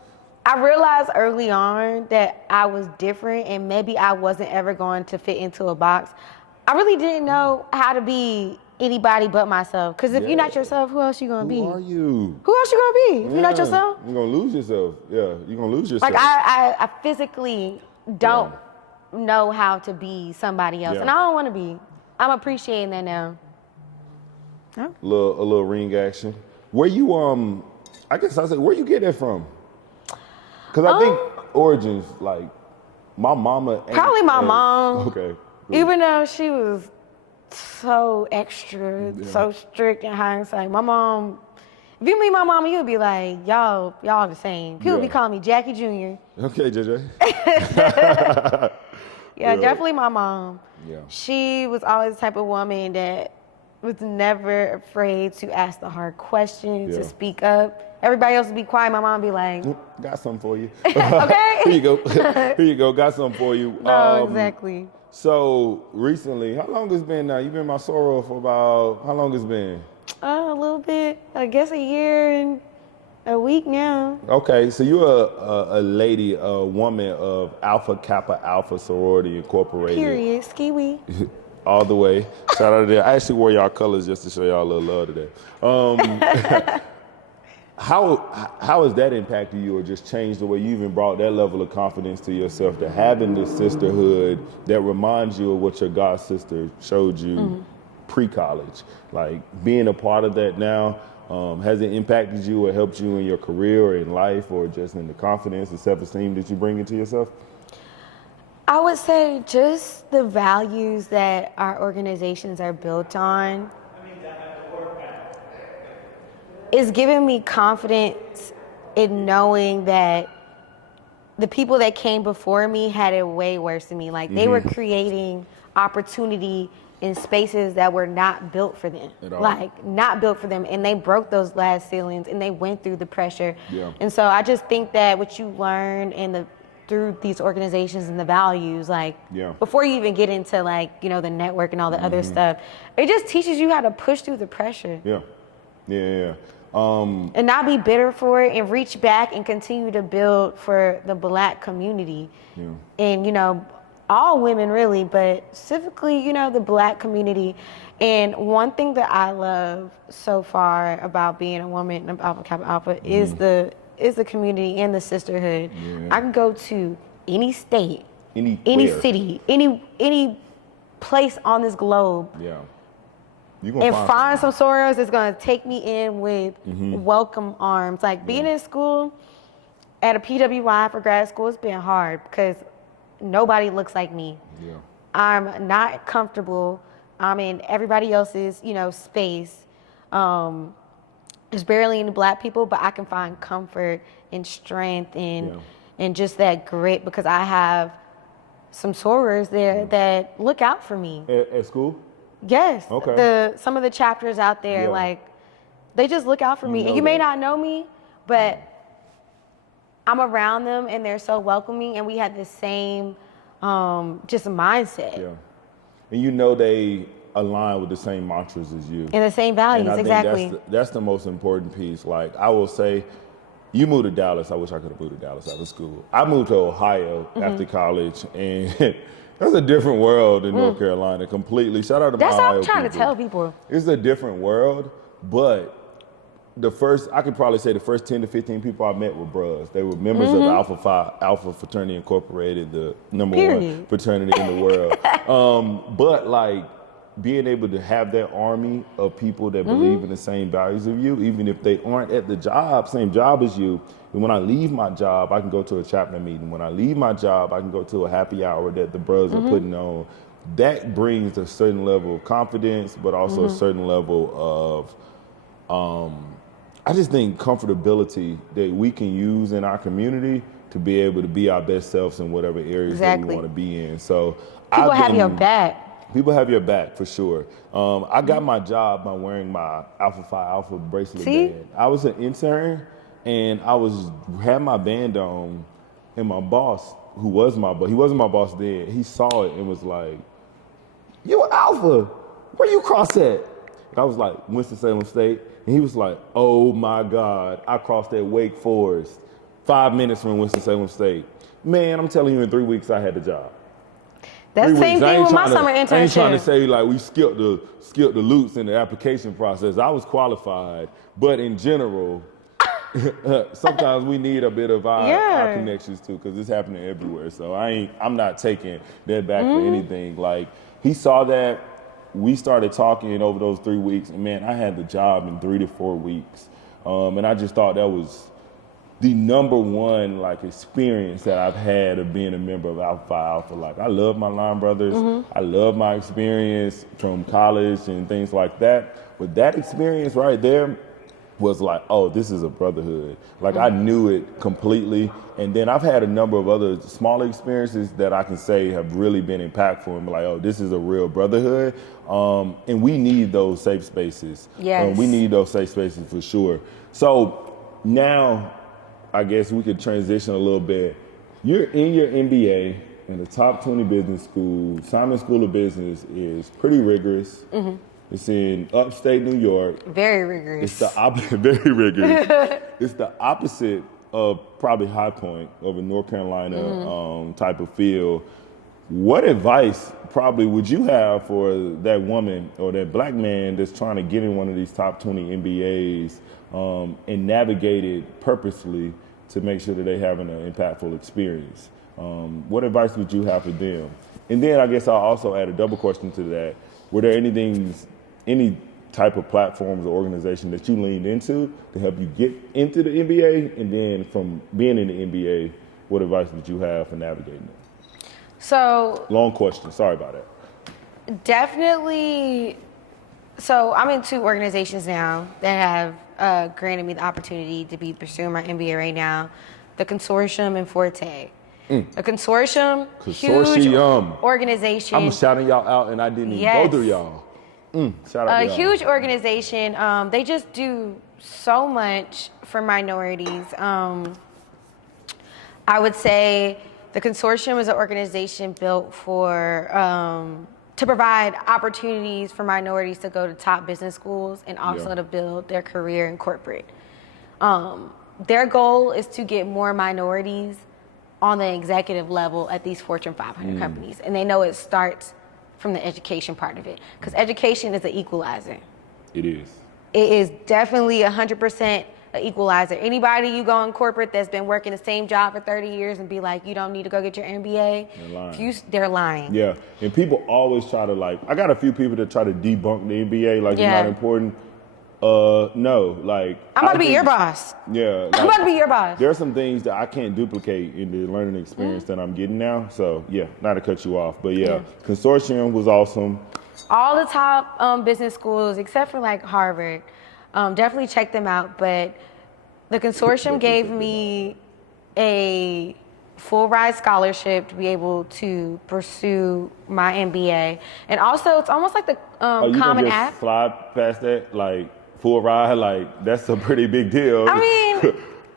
I realized early on that I was different and maybe I wasn't ever going to fit into a box. I really didn't know how to be anybody but myself. Because if you're not yourself, who else you gonna be? Who are you? Who else you gonna be if you're not yourself? You're gonna lose yourself. Yeah, you're gonna lose yourself. Like I physically don't know how to be somebody else, and I don't want to be. I'm appreciating that now. Huh? A little ring action. Where you I guess I said, where you get that from? Because I think origins, like my mama. Probably my mom. Okay. Cool. Even though she was so extra, so strict in hindsight. My mom, if you meet my mom, you'll be like, y'all the same. People be calling me Jackie Jr. Okay, JJ. Definitely my mom. Yeah. She was always the type of woman that was never afraid to ask the hard questions, to speak up. Everybody else would be quiet. My mom would be like, got something for you. Okay. Here you go. Here you go. Got something for you. No, exactly. So recently, how long has been now? You've been my soror for about, how long has been? A little bit, I guess a year and a week now. Okay, so you're a lady, a woman of Alpha Kappa Alpha Sorority Incorporated. Period, ski-wee. All the way. Shout out to that. I actually wore y'all colors just to show y'all a little love today. How has that impacted you or just changed the way you even brought that level of confidence to yourself, to having this sisterhood that reminds you of what your god sister showed you pre-college? Like being a part of that now, has it impacted you or helped you in your career or in life or just in the confidence and self-esteem that you bring into yourself? I would say just the values that our organizations are built on is giving me confidence in knowing that the people that came before me had it way worse than me. Like they were creating opportunity in spaces that were not built for them. Like not built for them. And they broke those glass ceilings and they went through the pressure. Yeah. And so I just think that what you learn through these organizations and the values, like before you even get into like, you know, the network and all the other stuff, it just teaches you how to push through the pressure. And not be bitter for it and reach back and continue to build for the Black community. And, you know, all women really, but specifically, you know, the Black community. And one thing that I love so far about being a woman of Alpha Kappa Alpha is the community and the sisterhood. I can go to any state, any city, any place on this globe. And find some sorors that's gonna take me in with welcome arms. Like being in school at a PWI for grad school has been hard because nobody looks like me. I'm not comfortable. I'm in everybody else's, you know, space. There's barely any Black people, but I can find comfort and strength and just that grit because I have some sorors there that look out for me. At school? Yes. Okay. Some of the chapters out there, like, they just look out for me. And you may not know me, but I'm around them and they're so welcoming and we have the same just mindset. and you know they align with the same mantras as you. And the same values, and I exactly. think that's the most important piece. Like, I will say, you moved to Dallas. I wish I could have moved to Dallas out of school. I moved to Ohio after college, and that's a different world in North Carolina completely. Shout out to That's my what Ohio I'm trying to people. tell people. It's a different world, but I could probably say the first 10 to 15 people I met were bros. They were members of Alpha Fraternity Incorporated, the number one fraternity in the world. But like, being able to have that army of people that believe in the same values of you, even if they aren't at the same job as you. And when I leave my job, I can go to a chapter meeting. When I leave my job, I can go to a happy hour that the bros are putting on. That brings a certain level of confidence, but also a certain level of, I just think, comfortability that we can use in our community to be able to be our best selves in whatever areas that we want to be in. So people have your back. People have your back for sure. I got my job by wearing my Alpha Phi Alpha bracelet band. I was an intern, and had my band on, and my boss, who was my boss, he wasn't my boss then, he saw it and was like, "You Alpha, where you cross at?" And I was like, "Winston-Salem State." And he was like, "Oh my God, I crossed at Wake Forest, 5 minutes from Winston-Salem State." Man, I'm telling you, in 3 weeks I had the job. That's the same thing with my summer internship. I ain't trying to say like we skipped the loops in the application process. I was qualified, but in general, sometimes we need a bit of our connections too, because it's happening everywhere. So I'm not taking that back for anything. Like, he saw that, we started talking over those 3 weeks, and man, I had the job in 3 to 4 weeks. And I just thought that was the number one like experience that I've had of being a member of Alpha Phi Alpha. Like, I love my line brothers. I love my experience from college and things like that. But that experience right there was like, oh, this is a brotherhood. Like, I knew it completely. And then I've had a number of other smaller experiences that I can say have really been impactful and be like, oh, this is a real brotherhood. And we need those safe spaces. Yes. We need those safe spaces for sure. So now, I guess we could transition a little bit. You're in your MBA in the top 20 business school. Simon School of Business is pretty rigorous. It's in upstate New York. Very rigorous. It's the very rigorous. It's the opposite of probably High Point of a North Carolina type of feel. What advice probably would you have for that woman or that black man that's trying to get in one of these top 20 MBAs and navigate it purposely to make sure that they're having an impactful experience? What advice would you have for them? And then I guess I'll also add a double question to that. Were there any type of platforms or organization that you leaned into to help you get into the MBA? And then from being in the MBA, what advice would you have for navigating it? So, long question. Sorry about that. Definitely. So I'm in 2 organizations now that have granted me the opportunity to be pursuing my MBA right now. The Consortium and Forte. The Consortium, huge organization. I'm shouting y'all out, and I didn't even go through y'all. Shout out to y'all. A huge organization. They just do so much for minorities. I would say the Consortium is an organization built to provide opportunities for minorities to go to top business schools and also to build their career in corporate. Their goal is to get more minorities on the executive level at these Fortune 500 companies. And they know it starts from the education part of it, because education is an equalizer. It is. It is definitely 100% an equalizer. Anybody you go in corporate that's been working the same job for 30 years and be like, you don't need to go get your MBA, they're lying. Yeah, and people always try to I got a few people that try to debunk the MBA, like it's not important. No, like I'm about to be your boss. Yeah, I'm about to be your boss. There are some things that I can't duplicate in the learning experience that I'm getting now. So yeah, not to cut you off, but Consortium was awesome. All the top business schools, except for like Harvard, definitely check them out. But the Consortium gave me a full ride scholarship to be able to pursue my MBA, and also it's almost like the Common App. Slide past that, like full ride, like that's a pretty big deal. I mean,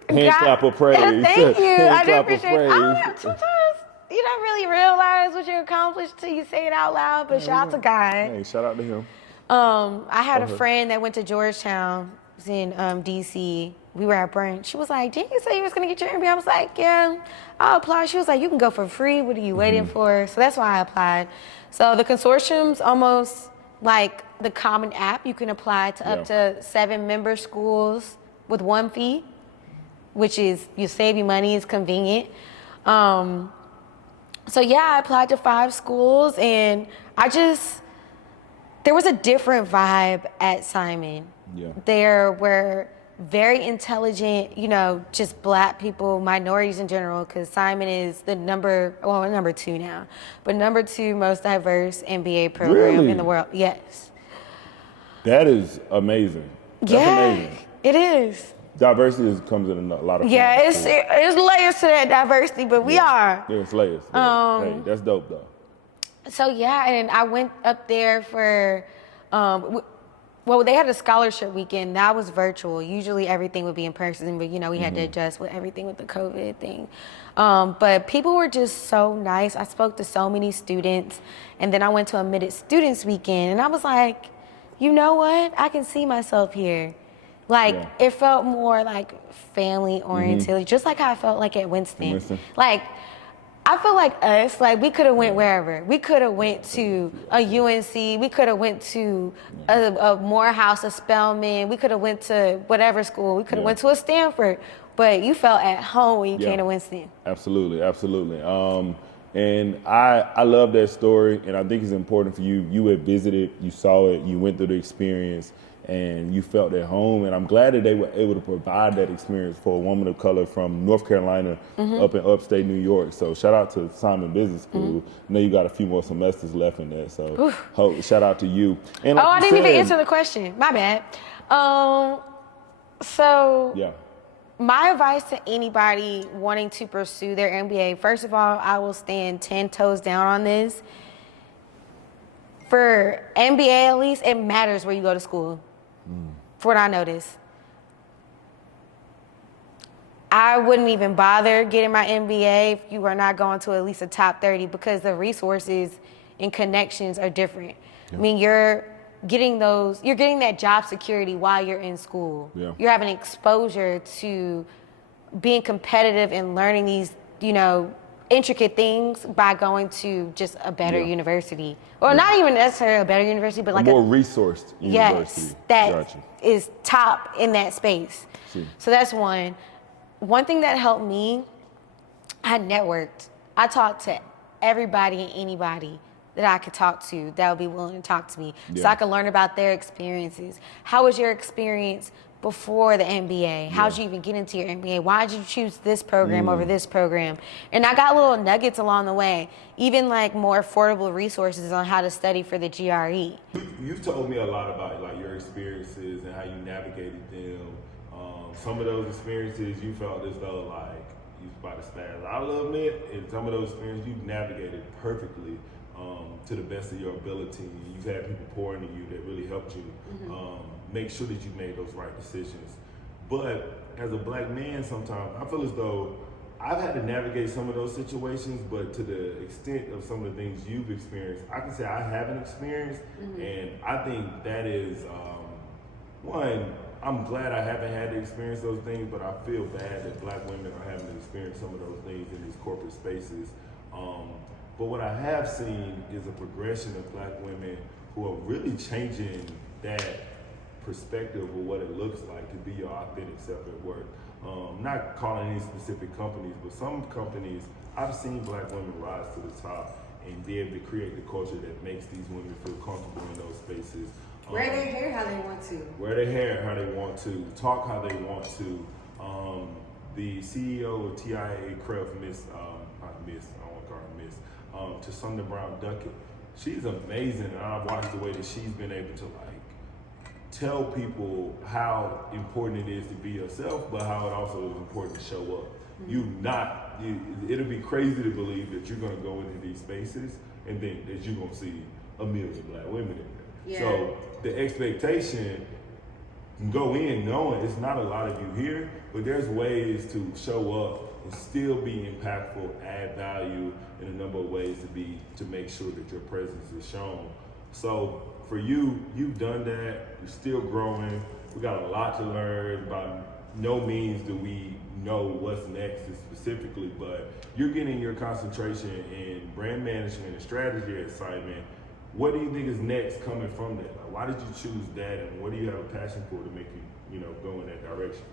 hand clap of praise. Thank you. I do clap of appreciate it. praise. Sometimes, you know what don't really realize what you accomplished till you say it out loud, but shout out to God. Hey, shout out to him. I had a friend that went to Georgetown, was in DC. We were at brunch. She was like, didn't you say you was going to get your MBA? I was like, yeah, I'll apply. She was like, you can go for free. What are you waiting for? So that's why I applied. So the consortium's almost like the Common App. You can apply to up to 7 member schools with 1 fee, which is, you save you money, it's convenient. So yeah, I applied to 5 schools, and there was a different vibe at Simon. Yeah. There were very intelligent, just Black people, minorities in general, because Simon is the number 2 now, but number 2 most diverse MBA program in the world. Yes. That is amazing. That's amazing. It is. Diversity comes in a lot of forms. Yeah, it's layers to that diversity, but we are. Yeah, it's layers. Hey, that's dope, though. So, yeah, and I went up there for, they had a scholarship weekend. That was virtual. Usually everything would be in person, but, we had to adjust with everything with the COVID thing. But people were just so nice. I spoke to so many students, and then I went to a Admitted Students weekend, and I was like, you know what? I can see myself here. It felt more like family-oriented, just like how I felt like at Winston. Like, I feel like us, we could have went wherever. We could have went to a UNC. We could have went to a Morehouse, a Spelman. We could have went to whatever school. We could have went to a Stanford. But you felt at home when you came to Winston. Absolutely, absolutely. And I love that story, and I think it's important for you. You had visited, you saw it, you went through the experience, and you felt at home. And I'm glad that they were able to provide that experience for a woman of color from North Carolina up in upstate New York. So shout out to Simon Business School. I know you got a few more semesters left in that, so shout out to you. And I didn't even answer the question. My bad. My advice to anybody wanting to pursue their MBA, first of all, I will stand 10 toes down on this. For MBA, at least, it matters where you go to school. For what I noticed. I wouldn't even bother getting my MBA if you were not going to at least a top 30, because the resources and connections are different. I mean, you're getting that job security while you're in school. You're having exposure to being competitive and learning these, intricate things by going to just a better university. Or not even necessarily a better university, but like a more resourced university. Yes, that is top in that space. So that's one. One thing that helped me, I networked. I talked to everybody and anybody that I could talk to that would be willing to talk to me, so I could learn about their experiences. How was your experience before the MBA? How did you even get into your MBA? Why did you choose this program over this program? And I got little nuggets along the way, even more affordable resources on how to study for the GRE. You've told me a lot about your experiences and how you navigated them. Some of those experiences you felt as though you was about to spaz out a little bit, and some of those experiences you navigated perfectly. To the best of your ability. You've had people pour into you that really helped you make sure that you made those right decisions. But as a Black man, sometimes I feel as though I've had to navigate some of those situations, but to the extent of some of the things you've experienced, I can say I haven't experienced, and I think that is, one, I'm glad I haven't had to experience those things, but I feel bad that Black women are having to experience some of those things in these corporate spaces. But what I have seen is a progression of Black women who are really changing that perspective of what it looks like to be your authentic self at work. Not calling any specific companies, but some companies, I've seen Black women rise to the top and be able to create the culture that makes these women feel comfortable in those spaces. Wear their hair how they want to. Wear their hair how they want to. Talk how they want to. The CEO of TIA Craft, to Sundar Brown Duckett, she's amazing, and I've watched the way that she's been able to tell people how important it is to be yourself, but how it also is important to show up. It'll be crazy to believe that you're gonna go into these spaces and think that you're gonna see a million Black women in there. So the expectation, go in knowing it's not a lot of you here, but there's ways to show up and still be impactful, add value in a number of ways to make sure that your presence is shown. So for you, you've done that. You're still growing. We got a lot to learn. By no means do we know what's next specifically, but you're getting your concentration in brand management and strategy at Simon. What do you think is next coming from that? Like, why did you choose that, and what do you have a passion for to make you, go in that direction?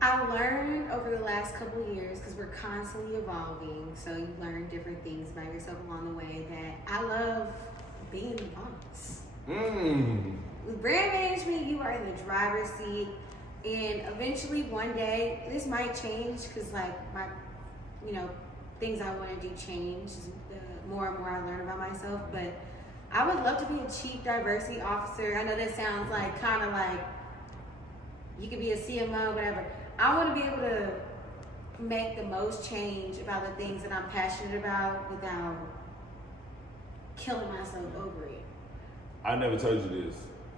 I learned over the last couple of years, because we're constantly evolving, so you learn different things about yourself along the way, that I love being the boss. With brand management, you are in the driver's seat, and eventually one day, this might change, because like my, things I want to do change the more and more I learn about myself, but I would love to be a chief diversity officer. I know that sounds like kind of like you could be a CMO, whatever. I want to be able to make the most change about the things that I'm passionate about without killing myself over it. I never told you this.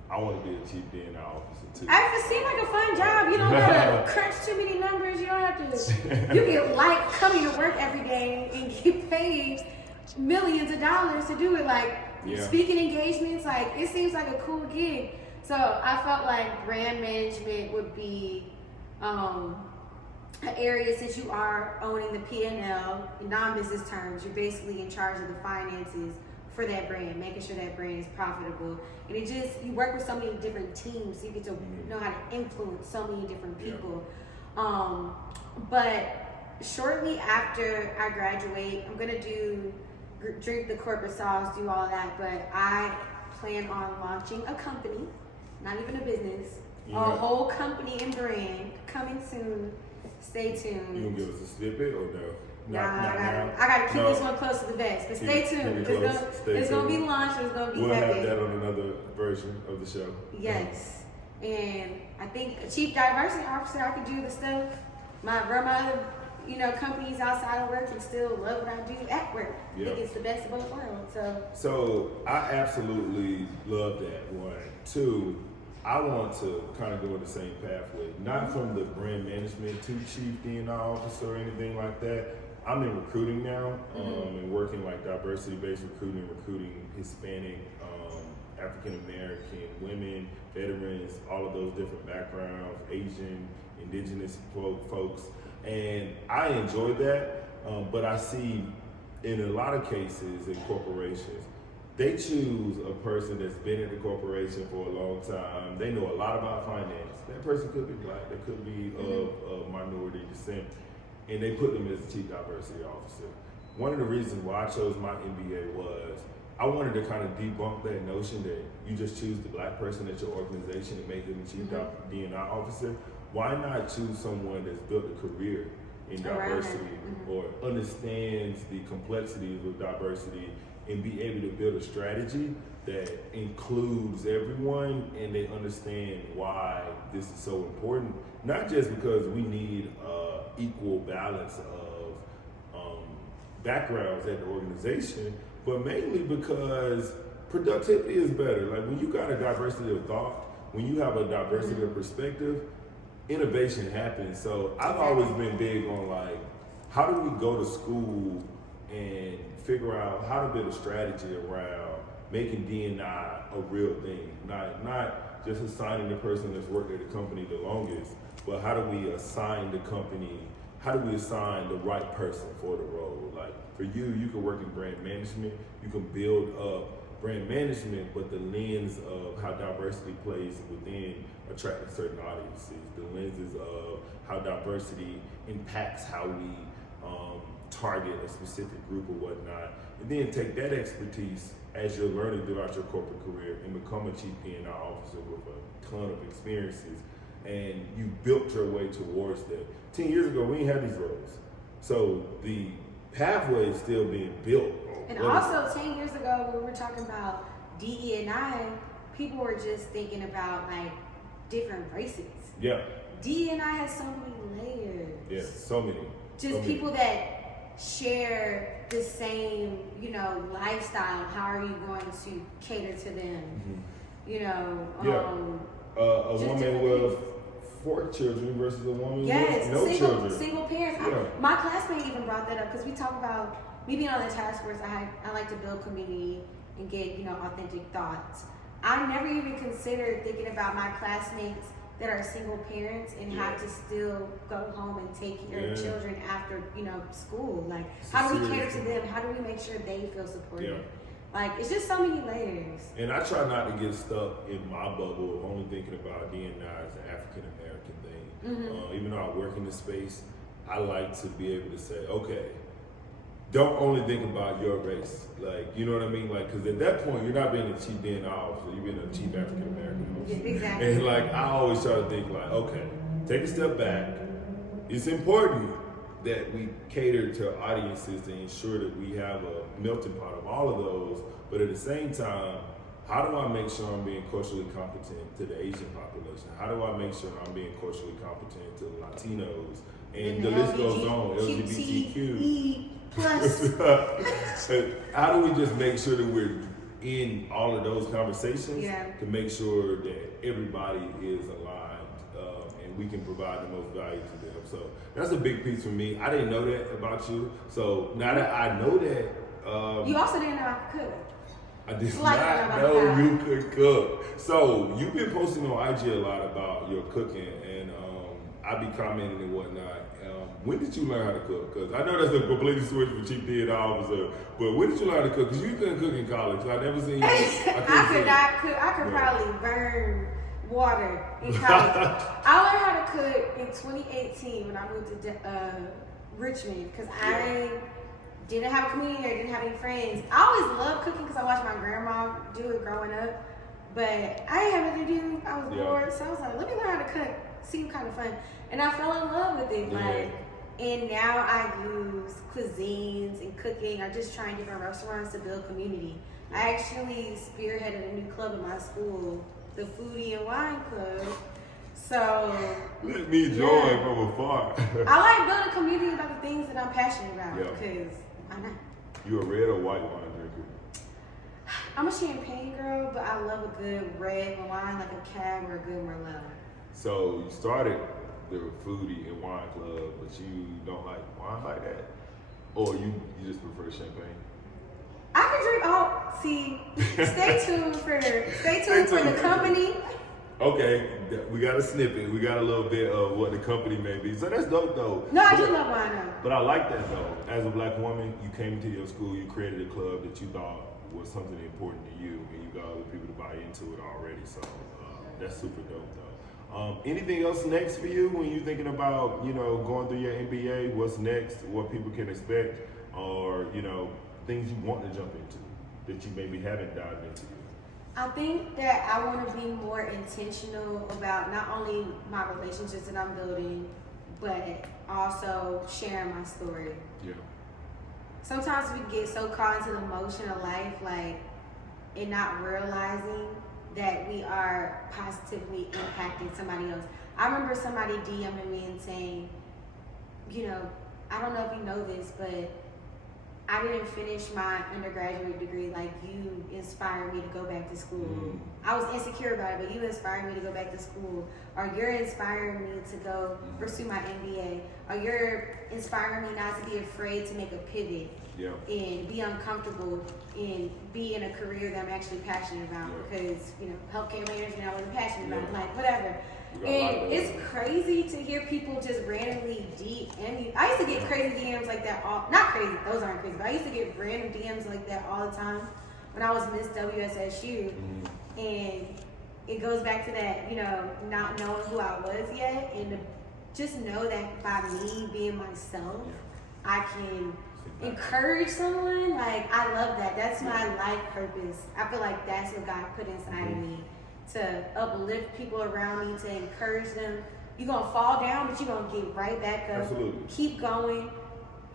I want to be a chief D&I officer too. It seems like a fun job. You don't have to crunch too many numbers. You don't have to. You can like coming to work every day and get paid millions of dollars to do it. Like speaking engagements. Like it seems like a cool gig. So I felt like brand management would be an area, since you are owning the P&L in non-business terms. You're basically in charge of the finances for that brand, making sure that brand is profitable. And you work with so many different teams, so you get to know how to influence so many different people. But shortly after I graduate, I'm gonna drink the corporate sauce, do all that, but I plan on launching a company, not even a business, a whole company and brand coming soon. Stay tuned. You gonna give us a snippet or no? I gotta keep this one close to the vest, but stay tuned. It's gonna be launched. It's gonna be We'll epic. have that on another version of the show. Yes, and I think a chief diversity officer, I could do the stuff. Run my other, companies outside of work and still love what I do at work. I think it's the best of both worlds. So I absolutely love that. One, two. I want to kind of go in the same pathway, not from the brand management to chief D&I officer or anything like that. I'm in recruiting now, and working like diversity-based recruiting Hispanic, African American, women, veterans, all of those different backgrounds, Asian, indigenous folks, and I enjoy that. But I see in a lot of cases in corporations, they choose a person that's been in the corporation for a long time. They know a lot about finance. That person could be black. They could be of minority descent. And they put them as the chief diversity officer. One of the reasons why I chose my MBA was I wanted to kind of debunk that notion that you just choose the black person at your organization and make them the chief D&I officer. Why not choose someone that's built a career in diversity or understands the complexities of diversity and be able to build a strategy that includes everyone and they understand why this is so important. Not just because we need equal balance of backgrounds at the organization, but mainly because productivity is better. Like when you got a diversity of thought, when you have a diversity of perspective, innovation happens. So I've always been big on like, how do we go to school and figure out how to build a strategy around making D&I a real thing, not just assigning the person that's worked at the company the longest, but how do we assign the right person for the role? Like for you can work in brand management, you can build up brand management, but the lens of how diversity plays within attracting certain audiences, the lenses of how diversity impacts how we target a specific group or whatnot, and then take that expertise as you're learning throughout your corporate career and become a chief P&I officer with a ton of experiences, and you built your way towards that. 10 years ago, we didn't have these roles. So the pathway is still being built. And also 10 years ago, when we were talking about DE&I, people were just thinking about like different races. Yeah. DE&I has so many layers. Yeah, so many. Just so people many. that share the same, lifestyle. How are you going to cater to them? A woman with 4 children versus a woman yes, with no children. Single parents. Yeah. My classmate even brought that up because we talk about me being on the task force. I like to build community and get, you know, authentic thoughts. I never even considered thinking about my classmates that are single parents and have to still go home and take care of children after, you know, school. Like, how do we cater to them? How do we make sure they feel supported? Yeah. Like, it's just so many layers. And I try not to get stuck in my bubble of only thinking about D&I as an African American thing. Even though I work in this space, I like to be able to say, okay, don't only think about your race. Like, you know what I mean? Like, because at that point, you're not being a chief D&I officer, you're being a chief African American officer. Yeah, exactly. And like, I always try to think like, okay, take a step back. It's important that we cater to audiences to ensure that we have a melting pot of all of those, but at the same time, how do I make sure I'm being culturally competent to the Asian population? How do I make sure I'm being culturally competent to the Latinos? And the list goes on, LGBTQ. How do we just make sure that we're in all of those conversations to make sure that everybody is aligned and we can provide the most value to them? So that's a big piece for me. I didn't know that about you. So now that I know that. You also didn't know I could cook. I did not know you could cook. So you've been posting on IG a lot about your cooking, and I be commenting and whatnot. When did you learn how to cook? Because I know that's a completely switch from chief theater officer, but when did you learn how to cook? Because you couldn't cook in college. I never seen you. I could not cook. I could probably burn water in college. I learned how to cook in 2018 when I moved to Richmond because I didn't have a community there, didn't have any friends. I always loved cooking because I watched my grandma do it growing up, but I didn't have nothing to do. I was bored, so I was like, let me learn how to cook. Seemed kind of fun, and I fell in love with it. And now I use cuisines and cooking. I just trying different restaurants to build community. I actually spearheaded a new club in my school, the Foodie and Wine Club. So let me join from afar. I like building community about the things that I'm passionate about. Because why not? You a red or white wine drinker? I'm a champagne girl, but I love a good red wine, like a Cab or a good Merlot. So you started the Foodie and Wine Club, but you don't like wine like that? Or you just prefer champagne? I can drink all. See, stay tuned for the company. Okay, we got a snippet. We got a little bit of what the company may be. So that's dope though. No, I do love wine though. But I like that though. As a black woman, you came into your school, you created a club that you thought was something important to you, and you got other people to buy into it already. So that's super dope though. Anything else next for you when you're thinking about, you know, going through your MBA? What's next? What people can expect? Or, you know, things you want to jump into that you maybe haven't dived into yet? I think that I want to be more intentional about not only my relationships that I'm building, but also sharing my story. Yeah. Sometimes we get so caught into the motion of life, like, and not realizing that we are positively impacting somebody else. I remember somebody DMing me and saying, you know, I don't know if you know this, but I didn't finish my undergraduate degree. Like, you inspired me to go back to school. I was insecure about it, but you inspired me to go back to school. Or you're inspiring me to go pursue my MBA. Or you're inspiring me not to be afraid to make a pivot and be uncomfortable and be in a career that I'm actually passionate about. Because, you know, healthcare management, I wasn't passionate about, like, whatever. And it's crazy to hear people just randomly DM you. I used to get crazy DMs like that not crazy, those aren't crazy, but I used to get random DMs like that all the time when I was Miss WSSU. And it goes back to that, you know, not knowing who I was yet, and to just know that by me being myself, I can encourage someone. Like, I love that. That's my life purpose. I feel like that's what God put inside of me, to uplift people around me, to encourage them. You're going to fall down, but you're going to get right back up. Absolutely. Keep going.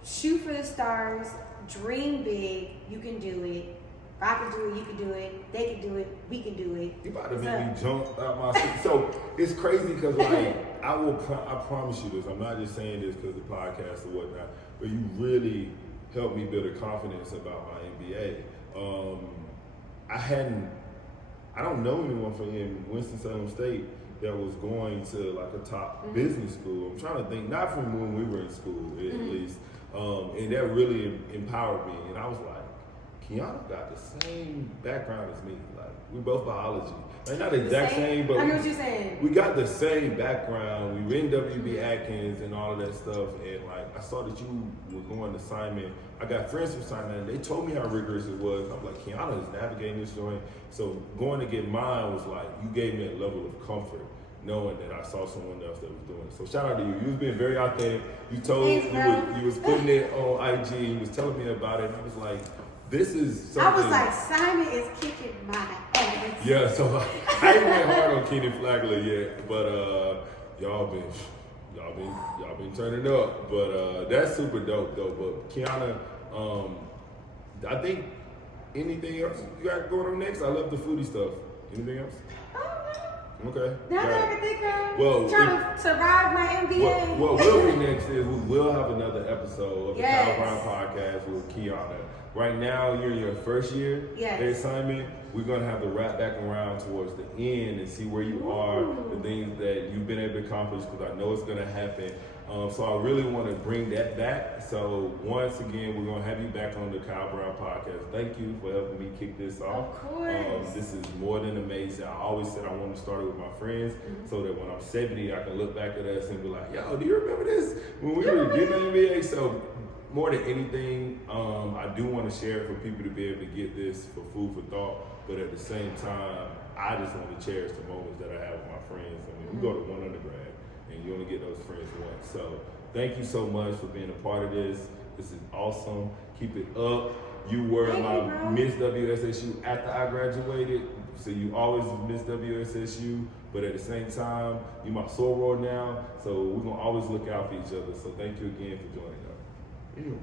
Shoot for the stars. Dream big. You can do it. If I can do it, you can do it. They can do it. We can do it. You about to make me jump out my seat. So it's crazy because, like, I promise you this. I'm not just saying this because of the podcast or whatnot, but you really helped me build a confidence about my MBA. I don't know anyone from in Winston-Salem State that was going to like a top business school. I'm trying to think, not from when we were in school at least, and that really empowered me. And I was like, Kiana got the same background as me. Like, we both biology. Like, not the exact same, but I know what you're saying. We got the same background. We were in WB Atkins and all of that stuff. And like, I saw that you were going to Simon. I got friends from Simon, and they told me how rigorous it was. I'm like, Kiana is navigating this joint. So going to get mine was like, you gave me a level of comfort, knowing that I saw someone else that was doing it. So shout out to you. You've been very authentic. You told you was putting it on IG. You was telling me about it. And I was like, this is something. I was like, Simon is kicking my ass. Yeah, so I ain't went hard on Kenny Flagler yet, but y'all been turning up. But that's super dope though. But Kiana, I think anything else you got going on next? I love the foodie stuff. Anything else? Okay. Nothing I can think of. Well, trying to survive my MBA. What will be next is we will have another episode of the Kyle Brown podcast with Kiana. Right now, you're in your first year at assignment. We're going to have to wrap back around towards the end and see where you are, the things that you've been able to accomplish, because I know it's going to happen. So I really want to bring that back. So once again, we're going to have you back on the Kyle Brown podcast. Thank you for helping me kick this off. Of course. This is more than amazing. I always said I want to start it with my friends so that when I'm 70, I can look back at us and be like, yo, do you remember this? When we were getting an MBA? So more than anything, I do want to share it for people to be able to get this for food for thought. But at the same time, I just want to cherish the moments that I have with my friends. I mean, we go to one undergrad, and you only get those friends once. So thank you so much for being a part of this. This is awesome. Keep it up. You were my Miss WSSU after I graduated, so you always Miss WSSU. But at the same time, you my soror now, so we're gonna always look out for each other. So thank you again for joining us. Ew.